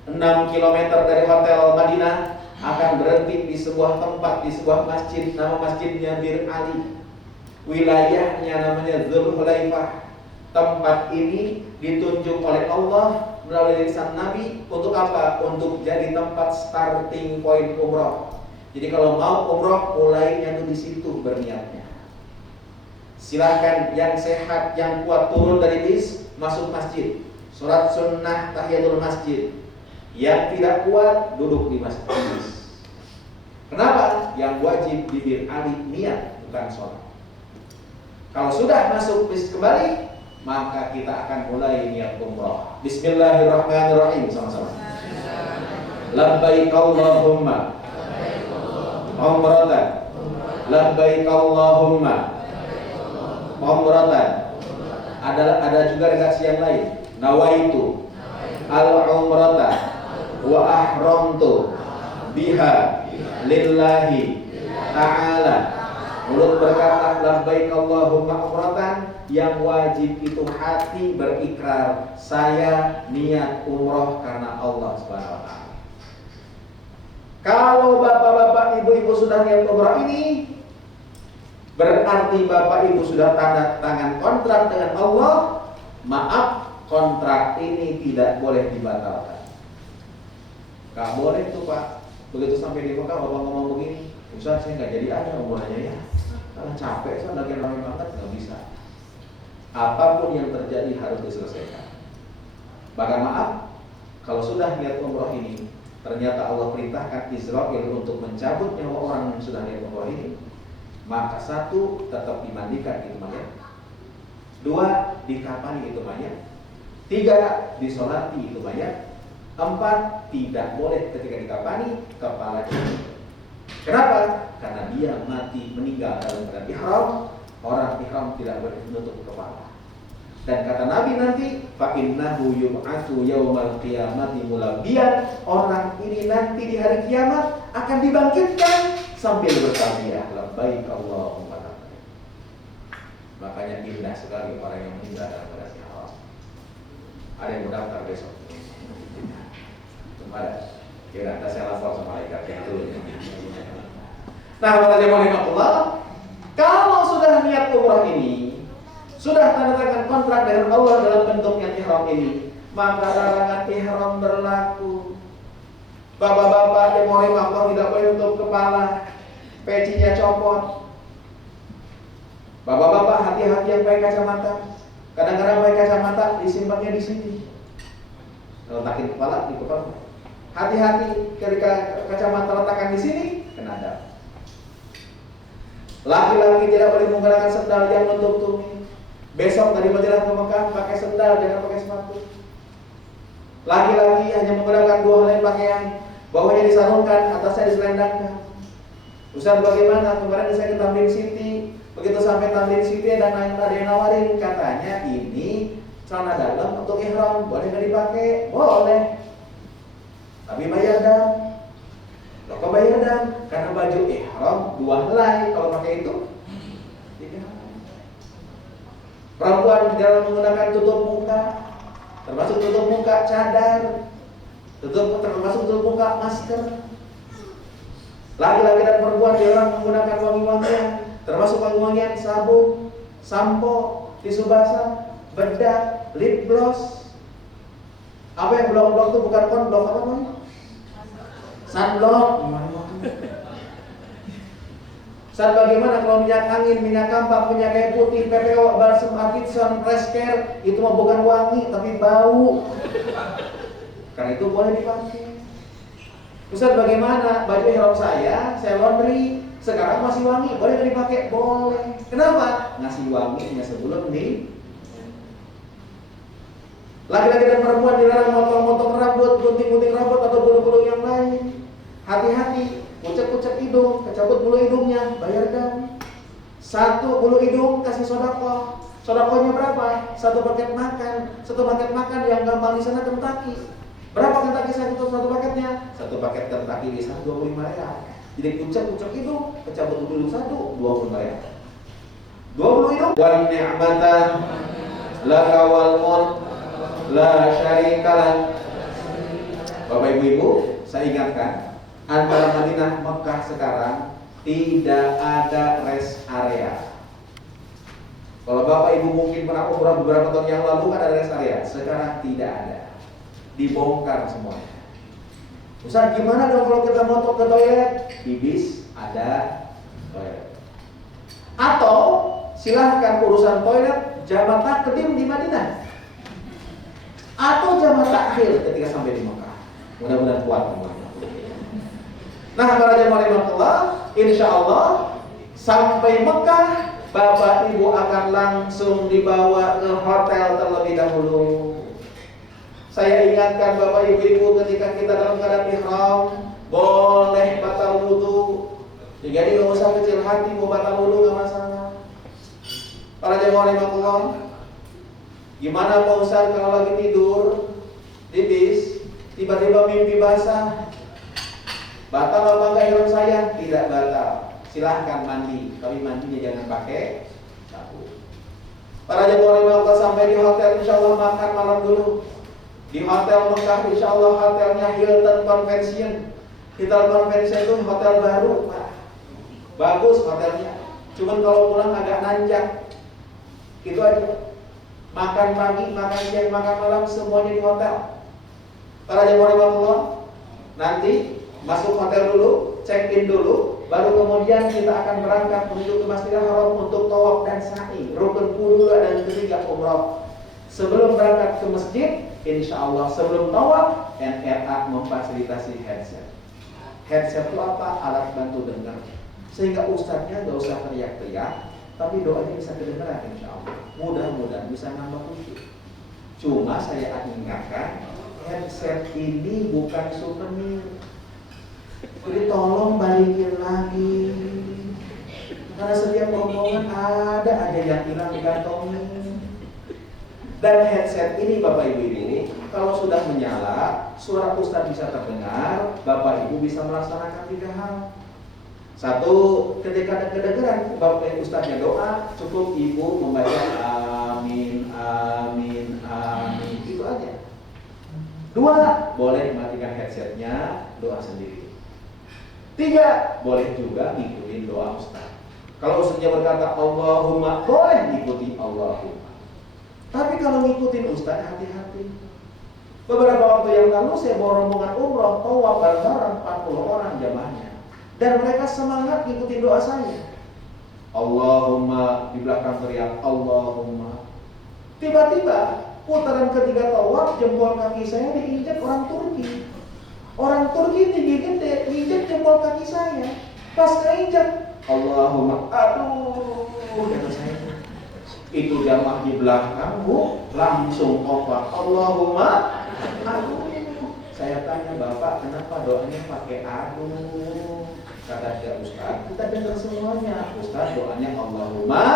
6 km dari hotel Madinah akan berhenti di sebuah tempat, di sebuah masjid. Nama masjidnya Bir Ali. Wilayahnya namanya Dzulhulaifah. Tempat ini ditunjuk oleh Allah melalui lisan Nabi untuk apa? Untuk jadi tempat starting point umroh. Jadi kalau mau umroh, mulainya tuh di situ berniatnya. Silakan yang sehat, yang kuat turun dari bis, masuk masjid, sholat sunnah tahiyatul masjid. Yang tidak kuat duduk di masjid. Kenapa? Yang wajib di Bir Ali niat, bukan sholat. Kalau sudah masuk bis kembali, maka kita akan mulai niat umrah. Bismillahirrahmanirrahim, sama-sama. Labbaik Allahumma umratan. Labbaik Allahumma umratan. Ada juga redaksi yang lain. Nawaitu al-umrata wa ahramtu biha lillahi ta'ala. Mulut berkata labbaik Allahumma umratan, yang wajib itu hati berikrar saya niat umroh karena Allah Subhanahu wa taala. Kalau bapak-bapak, ibu-ibu sudah niat umroh ini, berarti bapak ibu sudah tanda tangan kontrak dengan Allah. Maaf, kontrak ini tidak boleh dibatalkan. Gak boleh tuh Pak. Begitu sampai di Mekah bapak ngomong begini, Ustaz saya nggak jadi aja umrohnya ya, karena capek, saya lagi ramai banget, nggak bisa. Apapun yang terjadi harus diselesaikan. Bahkan maaf, kalau sudah niat umroh ini, ternyata Allah perintahkan Israel untuk mencabut nyawa orang yang sudah niat umroh ini, maka 1, tetap dimandikan itu mayat. 2, dikafani itu mayat. 3, disolati itu mayat. 4, tidak boleh ketika dikafani kepala ini. Kenapa? Karena dia mati meninggal dalam keadaan ihram. Orang ihram tidak boleh menutup kepala. Dan kata Nabi nanti, fa innahu yub'atsu yaumal qiyamati mulabbiyan. Orang ini nanti di hari kiamat akan dibangkitkan sambil bertalbiyah labbaik Allahumma labbaik. Makanya indah sekali orang yang meninggal dalam keadaan ihram. Ada yang mendaftar besok. Ada. Ya nanti saya lapor sama malaikat yang dulu. Nah, Allah, kalau sudah niat umrah ini, sudah tanda tangan kontrak dengan Allah dalam bentuk yang ihram ini, maka larangan ihram berlaku. Bapak-bapak yang mau Allah tidak boleh tutup kepala, pecinya copot. Bapak-bapak hati-hati yang pakai kacamata. Kadang-kadang pakai kacamata disimpannya di sini. Letakin kepala di kepala. Hati-hati ketika kacamata letakkan di sini, kena dam. Laki-laki tidak boleh menggunakan sendal yang menutup tumit. Besok tadi berjalan ke Mekah pakai sendal, jangan pakai sepatu. Laki-laki hanya menggunakan 2 helai pakaian, bawahnya disarungkan, atasnya diselendangkan. Ustaz bagaimana? Kemarin saya ke Tamrin City, begitu sampai Tamrin City dan ada yang nawarin, katanya ini celana dalam untuk ihram, boleh nggak dipakai? Boleh. Tapi bayar dam. Loh kok bayar dam? Karena baju ihram 2 helai, kalau pakai itu 3 helai. Perempuan dalam menggunakan tutup muka, termasuk tutup muka cadar, termasuk tutup muka masker. Laki-laki dan perempuan dalam menggunakan wangi-wangian, termasuk wangi-wangian sabun, sampo, tisu basah, bedak, lip gloss. Apa yang blok-blok itu bukan konblok, apa namanya? Sunblock. Saat bagaimana kalau minyak angin, minyak kampak, minyak kayu putih, PPO, balsam Artisan, fresh care, itu mah bukan wangi tapi bau. Karena itu boleh dipakai. Ustaz bagaimana baju ihram saya laundry, sekarang masih wangi, boleh nggak dipakai? Boleh. Kenapa? Ngasih wanginya sebelum nih. Laki-laki dan perempuan dilarang motong-motong rambut, gunting-gunting rambut atau bulu-bulu yang lain. Hati-hati, kucek-kucek hidung, kecabut bulu hidungnya, bayar dam. 1 bulu hidung kasih sodakoh. Sodakohnya berapa? 1 paket makan. 1 paket makan yang gampang di sana Kentucky. Berapa Kentucky saya untuk satu paketnya? Satu paket Kentucky bisa 25 real. Jadi puncak itu pecah betul dulu satu 20 real. 20 itu wan ni'mata laka wal mulk la syarikalah. Bapak Ibu, saya ingatkan, antara Madinah Mekah sekarang tidak ada rest area. Kalau Bapak Ibu mungkin pernah umrah beberapa tahun yang lalu ada rest area, sekarang tidak ada. Dibongkar semuanya. Ustaz, gimana dong kalau kita mau ke toilet? Di bis ada toilet. Atau silahkan urusan toilet jamak takdim di Madinah. Atau jamak takhir ketika sampai di Mekah. Mudah-mudahan kuat semuanya. Nah, para jemaah Allah, insya Allah sampai Mekah, Bapak Ibu akan langsung dibawa ke hotel terlebih dahulu. Saya ingatkan Bapak Ibu ketika kita dalam keadaan ihram boleh batal wudu. Jadi nggak usah kecil hati mau batal wudu nggak masalah. Para jemaah Allah, gimana Pak Ustaz kalau lagi tidur di bis tiba-tiba mimpi basah? Batal apa enggak ihram saya? Tidak batal. Silahkan mandi, tapi mandinya jangan pakai sabun. Para jemaah Allah sampai di hotel, insya Allah makan malam dulu. Di hotel Mekah, insya Allah hotelnya Hilton Convention. Hilton Convention itu hotel baru, Pak. Bagus hotelnya. Cuman kalau pulang agak nanjak. Itu aja. Makan pagi, makan siang, makan malam semuanya di hotel. Para jemaah Allah, nanti masuk hotel dulu, check in dulu, baru kemudian kita akan berangkat menuju ke Masjidil Haram untuk tawaf dan sa'i, rukun kedua dan ketiga umrah. Sebelum berangkat ke masjid, insya Allah sebelum tawaf, NRA memfasilitasi headset. Headset itu apa? Alat bantu dengar. Sehingga ustadznya gak usah teriak-teriak, tapi doanya bisa kedengaran insya Allah. Mudah-mudahan bisa nambah khusyuk. Cuma saya ingatkan, headset ini bukan souvenir. Jadi tolong balikin lagi. Karena setiap omongan ada aja yang hilang di kantongnya. Dan headset ini Bapak Ibu, kalau sudah menyala, suara Ustaz bisa terdengar, Bapak Ibu bisa melaksanakan 3 hal. Satu, ketika ada kedengaran Bapak Ibu Ustaznya doa, cukup Ibu membaca amin, amin, amin, itu aja. 2, boleh matikan headsetnya, doa sendiri. 3, boleh juga ngikutin doa Ustaz. Kalau Ustaznya berkata Allahumma, boleh ngikuti Allahumma. Tapi kalau ngikutin Ustaz, hati-hati. Beberapa waktu yang lalu saya bawa rombongan umroh, tawaf bareng-bareng 40 orang jamaahnya. Dan mereka semangat ngikutin doa saya. Allahumma, di belakang teriak Allahumma. Tiba-tiba putaran ketiga tawaf, jempol kaki saya diinjak orang Turki. Orang Turki tinggi gede, injak jempol kaki saya. Pas keinjak, Allahumma, aduh, kata saya. Itu jamaah di belakang, Bu, langsung opak Allahumma, aduh. Saya tanya, Bapak, kenapa doanya pakai aduh? Kata dia, Ustaz, kita dengar semuanya. Ustaz, doanya Allahumma.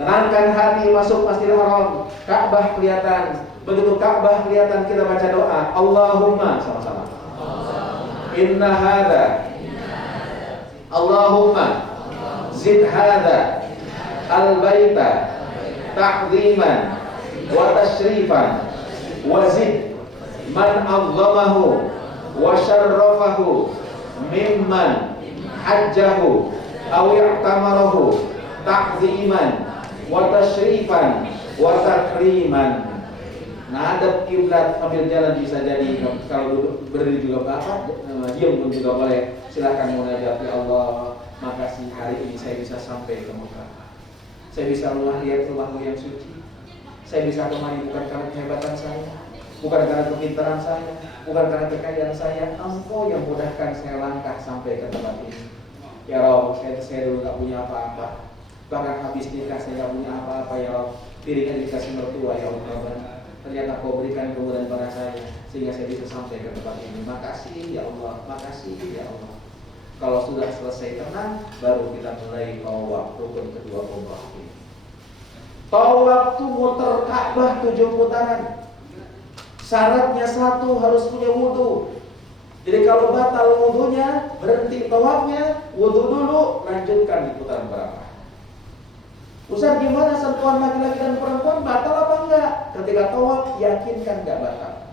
Tenangkan hati, masuk Masjidil Haram, Ka'bah kelihatan. Begitu Ka'bah kelihatan, kita baca doa Allahumma sama-sama. Inna hadza Allahumma zid hadza al-baita ta'ziman wa tashrifan wa zid man 'azzamahu wa syarrafahu mimman hajjahu aw i'tamarahu ta'ziman wa tashrifan wa takriman. Ngadep kiblat sambil jalan bisa jadi, kalau duduk berdiri juga apa, diam pun juga boleh. Silakan munajat, ya Allah, makasih hari ini saya bisa sampai ke Mekah. Saya bisa lihat rumahmu yang suci. Saya bisa kemari bukan karena kehebatan saya, bukan karena kepintaran saya, bukan karena kekayaan saya. Engkau yang mudahkan saya langkah sampai ke tempat ini. Ya Rabb, saya dulu gak punya apa-apa. Bahkan habis nikah saya gak punya apa-apa, ya Rabb. Piringnya dikasih mertua, ya Allah. Ternyata kau berikan kemudahan pada saya sehingga saya bisa sampai ke tempat ini. Makasih ya Allah, makasih ya Allah. Kalau sudah selesai tenang, baru kita mulai tawaf rukun kedua umrah ini. Tawaf itu muter Ka'bah 7 putaran. Syaratnya satu, harus punya wudhu. Jadi kalau batal wudhunya, berhenti tawafnya, wudhu dulu, lanjutkan di putaran berapa. Ustaz, gimana sentuhan laki-laki dan perempuan batal apa enggak? Ketika tawaf, yakinkan enggak batal.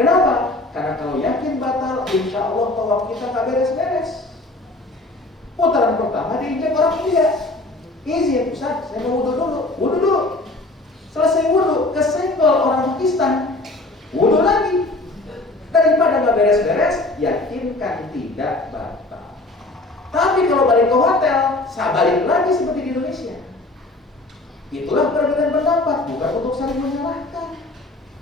Kenapa? Karena kalau yakin batal, insya Allah tawaf kita enggak beres-beres. Putaran pertama diinjak orang India. Izin, Ustaz, saya mau wudhu dulu. Wudhu dulu. Selesai wudhu, kesenggol orang Pakistan, wudhu lagi. Daripada nggak beres-beres, yakinkan tidak batal. Tapi kalau balik ke hotel, balik lagi seperti di Indonesia. Itulah perbedaan pendapat, bukan untuk saling menyalahkan.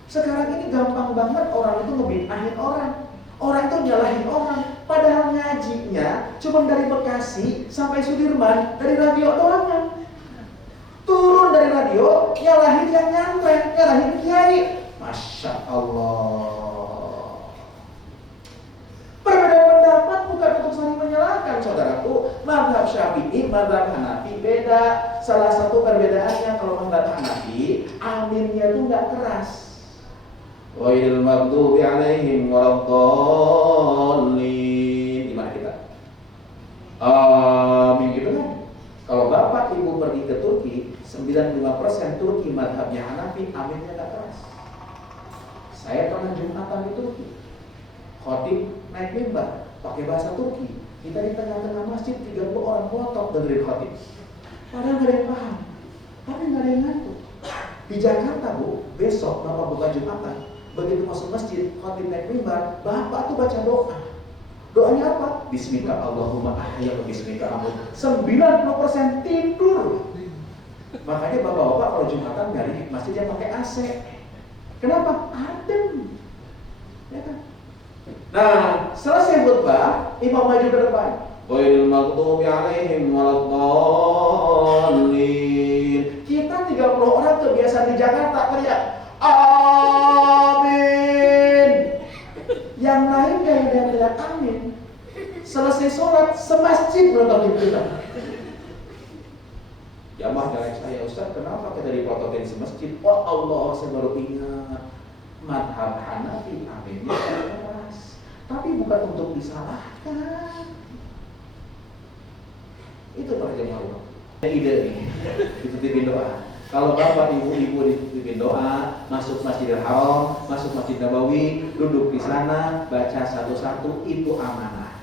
Sekarang ini gampang banget orang itu ngebid'ahin orang. Orang itu nyalahin orang. Padahal ngajinya cuma dari Bekasi sampai Sudirman, dari radio doang. Turun dari radio, nyalahin yang nyampe, nyalahin kiai. Masya Allah. Perbedaan pendapat bukan untuk saling menyalahkan, saudaraku. Mazhab Syafi'i, mazhab Hanafi beda. Salah satu perbedaannya kalau mazhab Hanafi, aminnya tuh nggak keras. Ghairil maghdubi alaihim waladdallin. Gimana kita? Amin gitu kan? Kalau bapak ibu pergi ke Turki, 95% Turki mazhabnya Hanafi, aminnya nggak keras. Saya pernah Jumatan di Turki. Khotib naik mimbar pakai bahasa Turki. Kita di tengah-tengah masjid 30 orang ngotot dengerin khotib. Padahal nggak ada yang paham, tapi nggak ada yang ngantuk. Di Jakarta bu, besok bapak buka Jumatan, begitu masuk masjid, khotib naik mimbar, bapak tuh baca doa. Doanya apa? Bismika Allahumma ahya wa bismika amut. 90% tidur. Makanya bapak-bapak kalau Jumatan nyari masjid yang pakai AC. Kenapa? Adem. Ya kan? Nah, selesai khutbah, imam maju ke depan. Ghairil maghdubi alaihim waladdallin. Kita 30 orang kebiasaan di Jakarta teriak, amin. Yang lain gak ada yang teriak amin. Selesai sholat, semasjid merototin kita. Jamaah dari saya, Ustaz, kenapa kita diprototin semasjid? Oh Allah, saya baru ingat. Madhab Hanafi aminnya keras, tapi bukan untuk disalahkan. Itu perjalanan ide nih, dititipin doa. Kalau bapak ibu-ibu dititipin doa, masuk Masjidil Haram, masuk Masjid Nabawi, duduk di sana, baca satu-satu, itu amanah.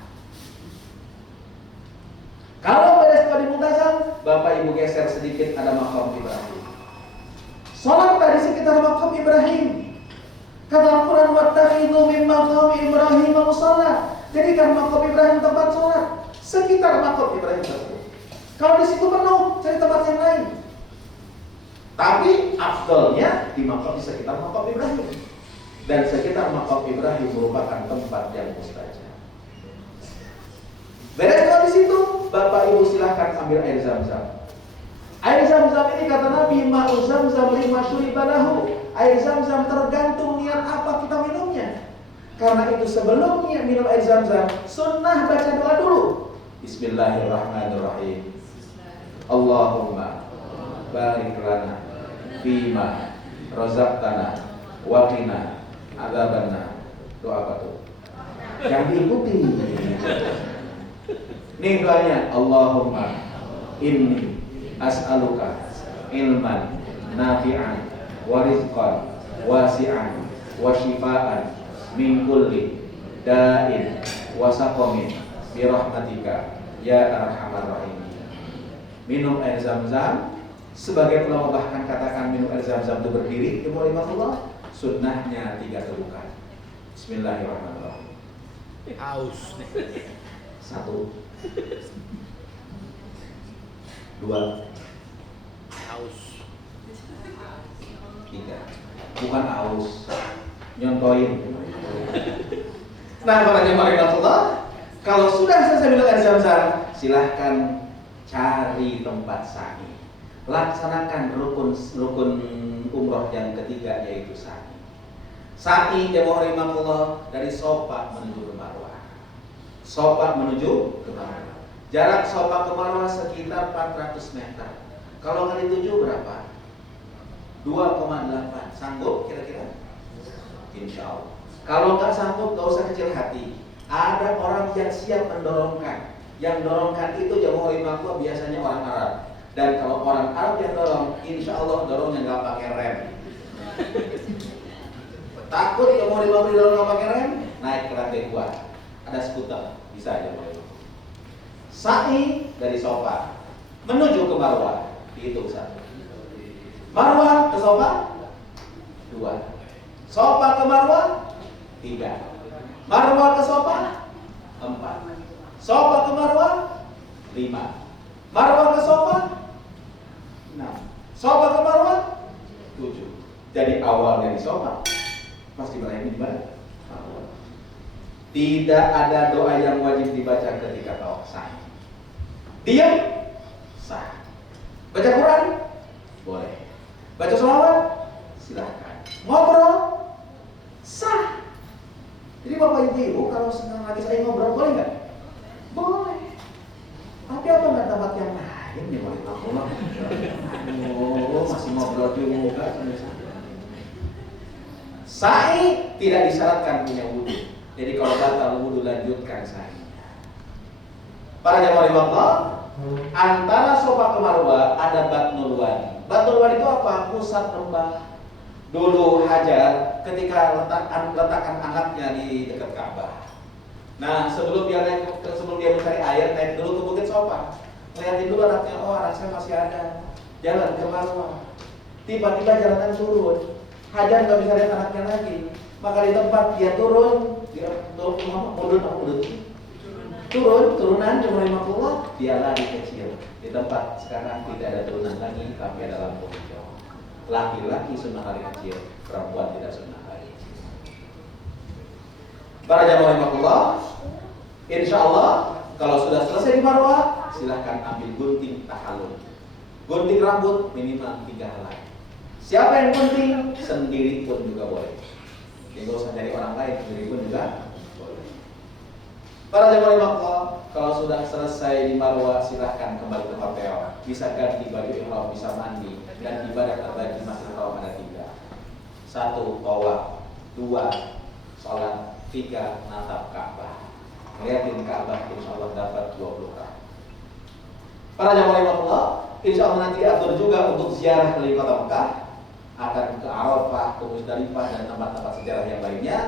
Kalau beres di Muntazam, bapak ibu geser sedikit, ada makam Ibrahim. Sholat di sekitar makam Ibrahim. Kata Al-Quran, wattakhidhu min maqami Ibrahim musalla. Jadikan makam Ibrahim tempat sholat. Sekitar makam Ibrahim tersebut. Kalau di situ penuh, cari tempat yang lain. Tapi afdalnya di sekitar makam Ibrahim. Dan sekitar makam Ibrahim merupakan tempat yang mustajab. Beres kalau di situ, bapak ibu silahkan ambil air zam-zam. Air zam-zam ini kata Nabi, ma'u zam-zam lima syuribalahu. Air zam-zam tergantung niat apa kita minumnya. Karena itu sebelum minum air zam-zam, sunnah baca doa dulu. Bismillahirrahmanirrahim. Allahumma barik lana fima razaqtana wa qina adzabannar. Doa apa tuh? Yang diikuti. Nih doanya, Allahumma inni as'aluka ilman nafi'an wa rizqan wasi'an wa shifaan min kulli da'in wa saqamin bi rahmatika ya arhamar rahimin. Minum air zam-zam. Sebagai ulama bahkan katakan minum air zam-zam itu berdiri, ilmu Allah. Sunnahnya 3 tegukan. Bismillahirrahmanirrahim. Haus. 1 2 Haus. 3. Bukan aus, nyontoin. Nah, para jemaah Allah, kalau sudah selesai minum air zam-zam, silahkan cari tempat sa'i. Laksanakan rukun umroh yang ketiga, yaitu sa'i. Sa'i jemaah rahimahullah dari Sofa menuju ke Marwah. Sofa menuju ke Marwah. Jarak Sofa ke Marwah sekitar 400 meter. Kalau kali 7 berapa? 2,8. Sanggup kira-kira? Insya Allah. Kalau nggak sanggup, nggak usah kecil hati. Ada orang yang siap mendorongkan. Yang dorongkan itu jamaah Makwa biasanya orang Arab. Dan kalau orang Arab yang dorong, insya Allah dorongnya nggak pakai rem. Takut jamaah Makwa didorong nggak pakai rem, naik ke lantai 2. Ada skuter, bisa aja. Sa'i dari Sofa menuju ke Marwah, dihitung 1. Marwah ke Sofa 2. Sofa ke Marwah 3. Marwah ke Sofa 4. Sofa ke Marwah 5. Marwah ke Sofa 6. Sofa ke Marwah 7. Jadi awal dari Sofa pasti berakhir di mana? Tidak ada doa yang wajib dibaca ketika tawaf sa'i. Diam sah. Baca Quran boleh. Baca sholawat silahkan. Ngobrol sah. Jadi bapak ibu kalau sedang lagi saya ngobrol boleh nggak? Boleh. Tapi apa nggak tempat yang lain nih boleh pulang? Oh masih ngobrol juga. Sa'i tidak disyaratkan punya wudhu. Jadi kalau batal wudhu lanjutkan sa'i. Para jamaah Allah, antara Sofa ke Marwah ada Batnul Wadi. Batnul Wadi itu apa? Pusat lembah. Dulu Hajar ketika letakkan anaknya di dekat Ka'bah. Nah, sebelum dia mencari air, naik dulu ke Bukit Sofa. Lihatin dulu anaknya, oh anak saya masih ada. Jalan ke Marwah. Tiba-tiba jalanan turun. Hajar nggak bisa lihat anaknya lagi. Maka di tempat dia turun, turunan cuma 50, dia lari kecil. Di tempat sekarang tidak ada turunan lagi, tapi ada lampu hijau. Laki-laki sunnah lari kecil, perempuan tidak sunnah lari kecil. Para jamaah Allah, insya Allah kalau sudah selesai di Marwah, silahkan ambil gunting tahallul. Gunting rambut minimal 3 helai. Siapa yang gunting sendiri pun juga boleh. Jadi nggak usah cari orang lain, sendiri pun juga boleh. Para jamaah Allah, kalau sudah selesai di Marwah silahkan kembali ke hotel. Bisa ganti baju ihram, bisa mandi, dan ibadah terbagi Masjidil Haram ada 3. 1 tawaf, 2 salat, 3 natap Ka'bah. Lihatin Ka'bah, insya Allah dapat 20 rakaat. Para jamaah Allah, insya Allah nanti diatur juga untuk ziarah keliling kota Mekah, akan ke Arafah, ke Musdalifah dan tempat-tempat sejarah yang lainnya.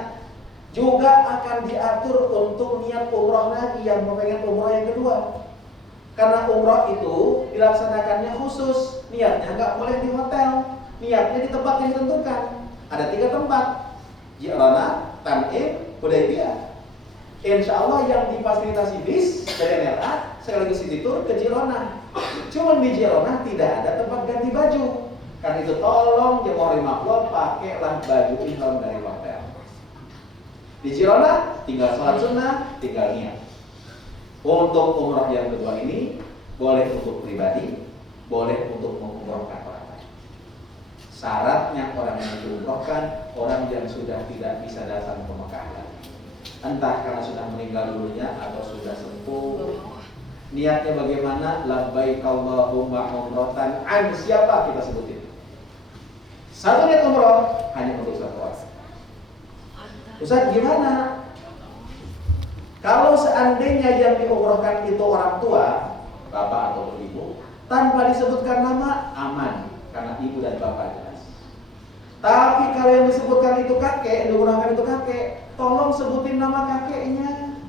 Juga akan diatur untuk niat umrah lagi yang mau pengen umrah yang kedua. Karena umrah itu dilaksanakannya khusus, niatnya nggak boleh di hotel, niatnya di tempat yang ditentukan. Ada 3 tempat, Ji'rana, Tan'im, Hudaybiyah. Insya Allah yang difasilitasi bis dari MLA sekaligus city tour ke Ji'rana. Cuma di Ji'rana tidak ada tempat ganti baju. Kan itu tolong jemaah Makwa pakailah baju ihram dari hotel. Di Ji'rana tinggal sholat sunnah, tinggal niat. Untuk umrah yang kedua ini boleh untuk pribadi, boleh untuk mengumrohkan orang lain. Syaratnya orang yang diumrohkan orang yang sudah tidak bisa datang ke Mekah lagi. Entah karena sudah meninggal dulunya atau sudah sepuh. Niatnya bagaimana? Labbaik Allahumma umrohtan an siapa kita sebutin. Satu niat umroh hanya untuk 1 orang. Ustaz gimana? Kalau seandainya yang diumrohkan itu orang tua, bapak atau ibu, tanpa disebutkan nama, aman. Karena ibu dan bapak jelas. Tapi kalau yang disebutkan itu kakek, yang diumrohkan itu kakek, tolong sebutin nama kakeknya.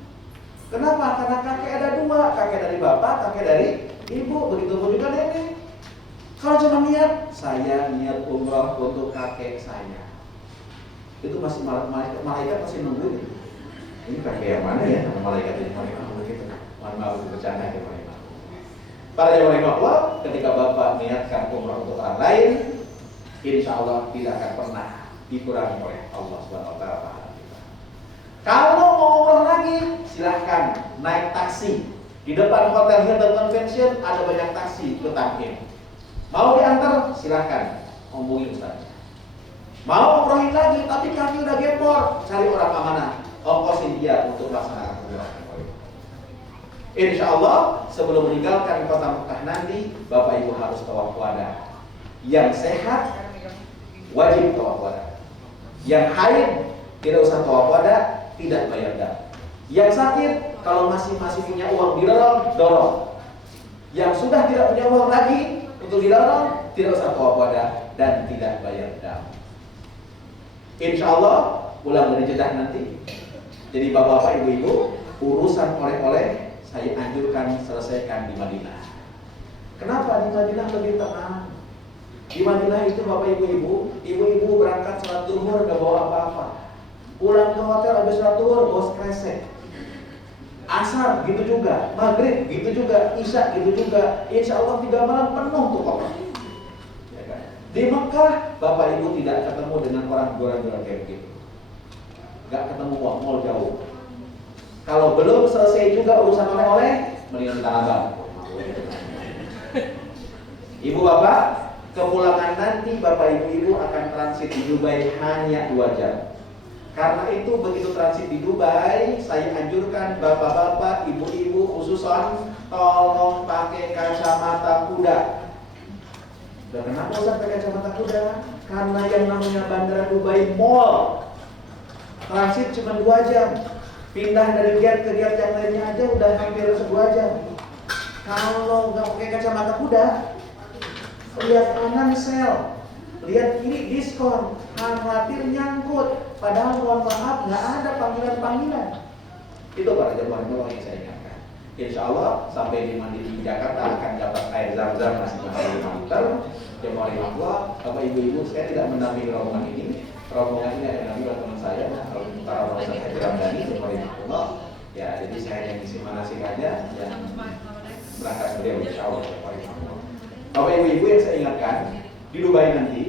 Kenapa? Karena kakek ada 2, kakek dari bapak, kakek dari ibu, begitu pun juga nenek. Kalau cuma niat, saya niat umroh untuk kakek saya. Itu masih malaikat masih nunggu gitu. Ini kakek yang mana ya? Nama malaikat ini gitu. Mohon maaf bercanda ya malaikat. Para jemaah Allah, ketika bapak niatkan umrah untuk orang lain, insya Allah tidak akan pernah dikurangi oleh Allah Subhanahu Wa Taala pahala kita. Kalau mau umrah lagi, silahkan naik taksi. Di depan hotel Hilton Convention ada banyak taksi ke Tan'im. Mau diantar, silahkan hubungi ustaznya. Mau umrohin lagi, tapi kaki udah gempor, cari orang amanah, ongkosin dia untuk melaksanakan umrah. Insya Allah sebelum meninggalkan kota Mekah nanti, Bapak Ibu harus tawaf wada. Yang sehat wajib tawaf wada. Yang haid tidak usah tawaf wada, tidak bayar dam. Yang sakit kalau masih punya uang dorong. Yang sudah tidak punya uang lagi untuk didorong, tidak usah tawaf wada dan tidak bayar dam. Insya Allah pulang dari Jeddah nanti. Jadi bapak-bapak, ibu-ibu, urusan oleh-oleh saya anjurkan selesaikan di Madinah. Kenapa di Madinah lebih tenang? Di Madinah itu bapak ibu-ibu berangkat sholat zuhur gak bawa apa-apa. Pulang ke hotel habis sholat zuhur bawa kresek. Asar gitu juga, maghrib gitu juga, isya gitu juga. Insya Allah 3 malam penuh tuh koper. Ya kan? Di Mekah bapak ibu tidak ketemu dengan orang jualan-jualan kayak begitu. Gak ketemu mall jauh. Kalau belum selesai juga urusan oleh-oleh, mendingan Tanah Abang. Ibu bapak, kepulangan nanti bapak ibu akan transit di Dubai hanya 2 jam. Karena itu begitu transit di Dubai, saya anjurkan bapak-bapak, ibu-ibu khususan tolong pakai kacamata kuda. Dan kenapa usah pakai kacamata kuda? Karena yang namanya bandara Dubai mall, transit cuma 2 jam. Pindah dari gate ke gate yang lainnya aja udah hampir 2 jam. Kalau nggak pakai kacamata kuda, lihat kanan sel, lihat kiri diskon, khawatir nyangkut. Padahal mohon maaf nggak ada panggilan-panggilan. Itu para jemaah yang saya ingatkan. Insya Allah sampai di Jakarta akan dapat air zam-zam masing-masing 5 liter. Jemaah Allah, bapak ibu-ibu, saya tidak mendampingi rombongan ini. Rombongan ini adalah oleh teman saya, para Ustaz Haji Ramdhani, jemaah Allah. Ya, jadi saya yang isi manasik aja, yang berangkat beliau insya Allah. Bapak ibu-ibu yang saya ingatkan, di Dubai nanti,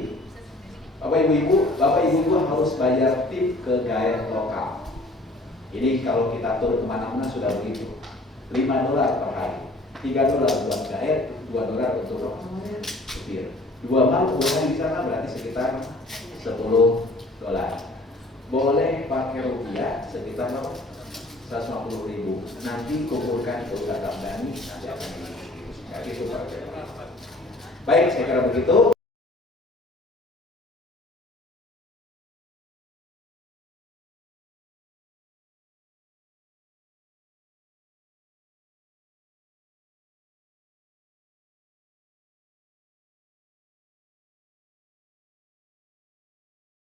bapak ibu-ibu harus bayar tip ke guide lokal. Ini kalau kita tur kemana-mana sudah begitu. $5 per hari, $3 buat guide, $2 untuk supir. 2 malam 2 hari di sana berarti sekitar $10. Boleh pakai rupiah sekitar 150.000. Nanti kumpulkan ke Ustaz Ramdhani, nanti akan di itu. Baik, saya kira begitu.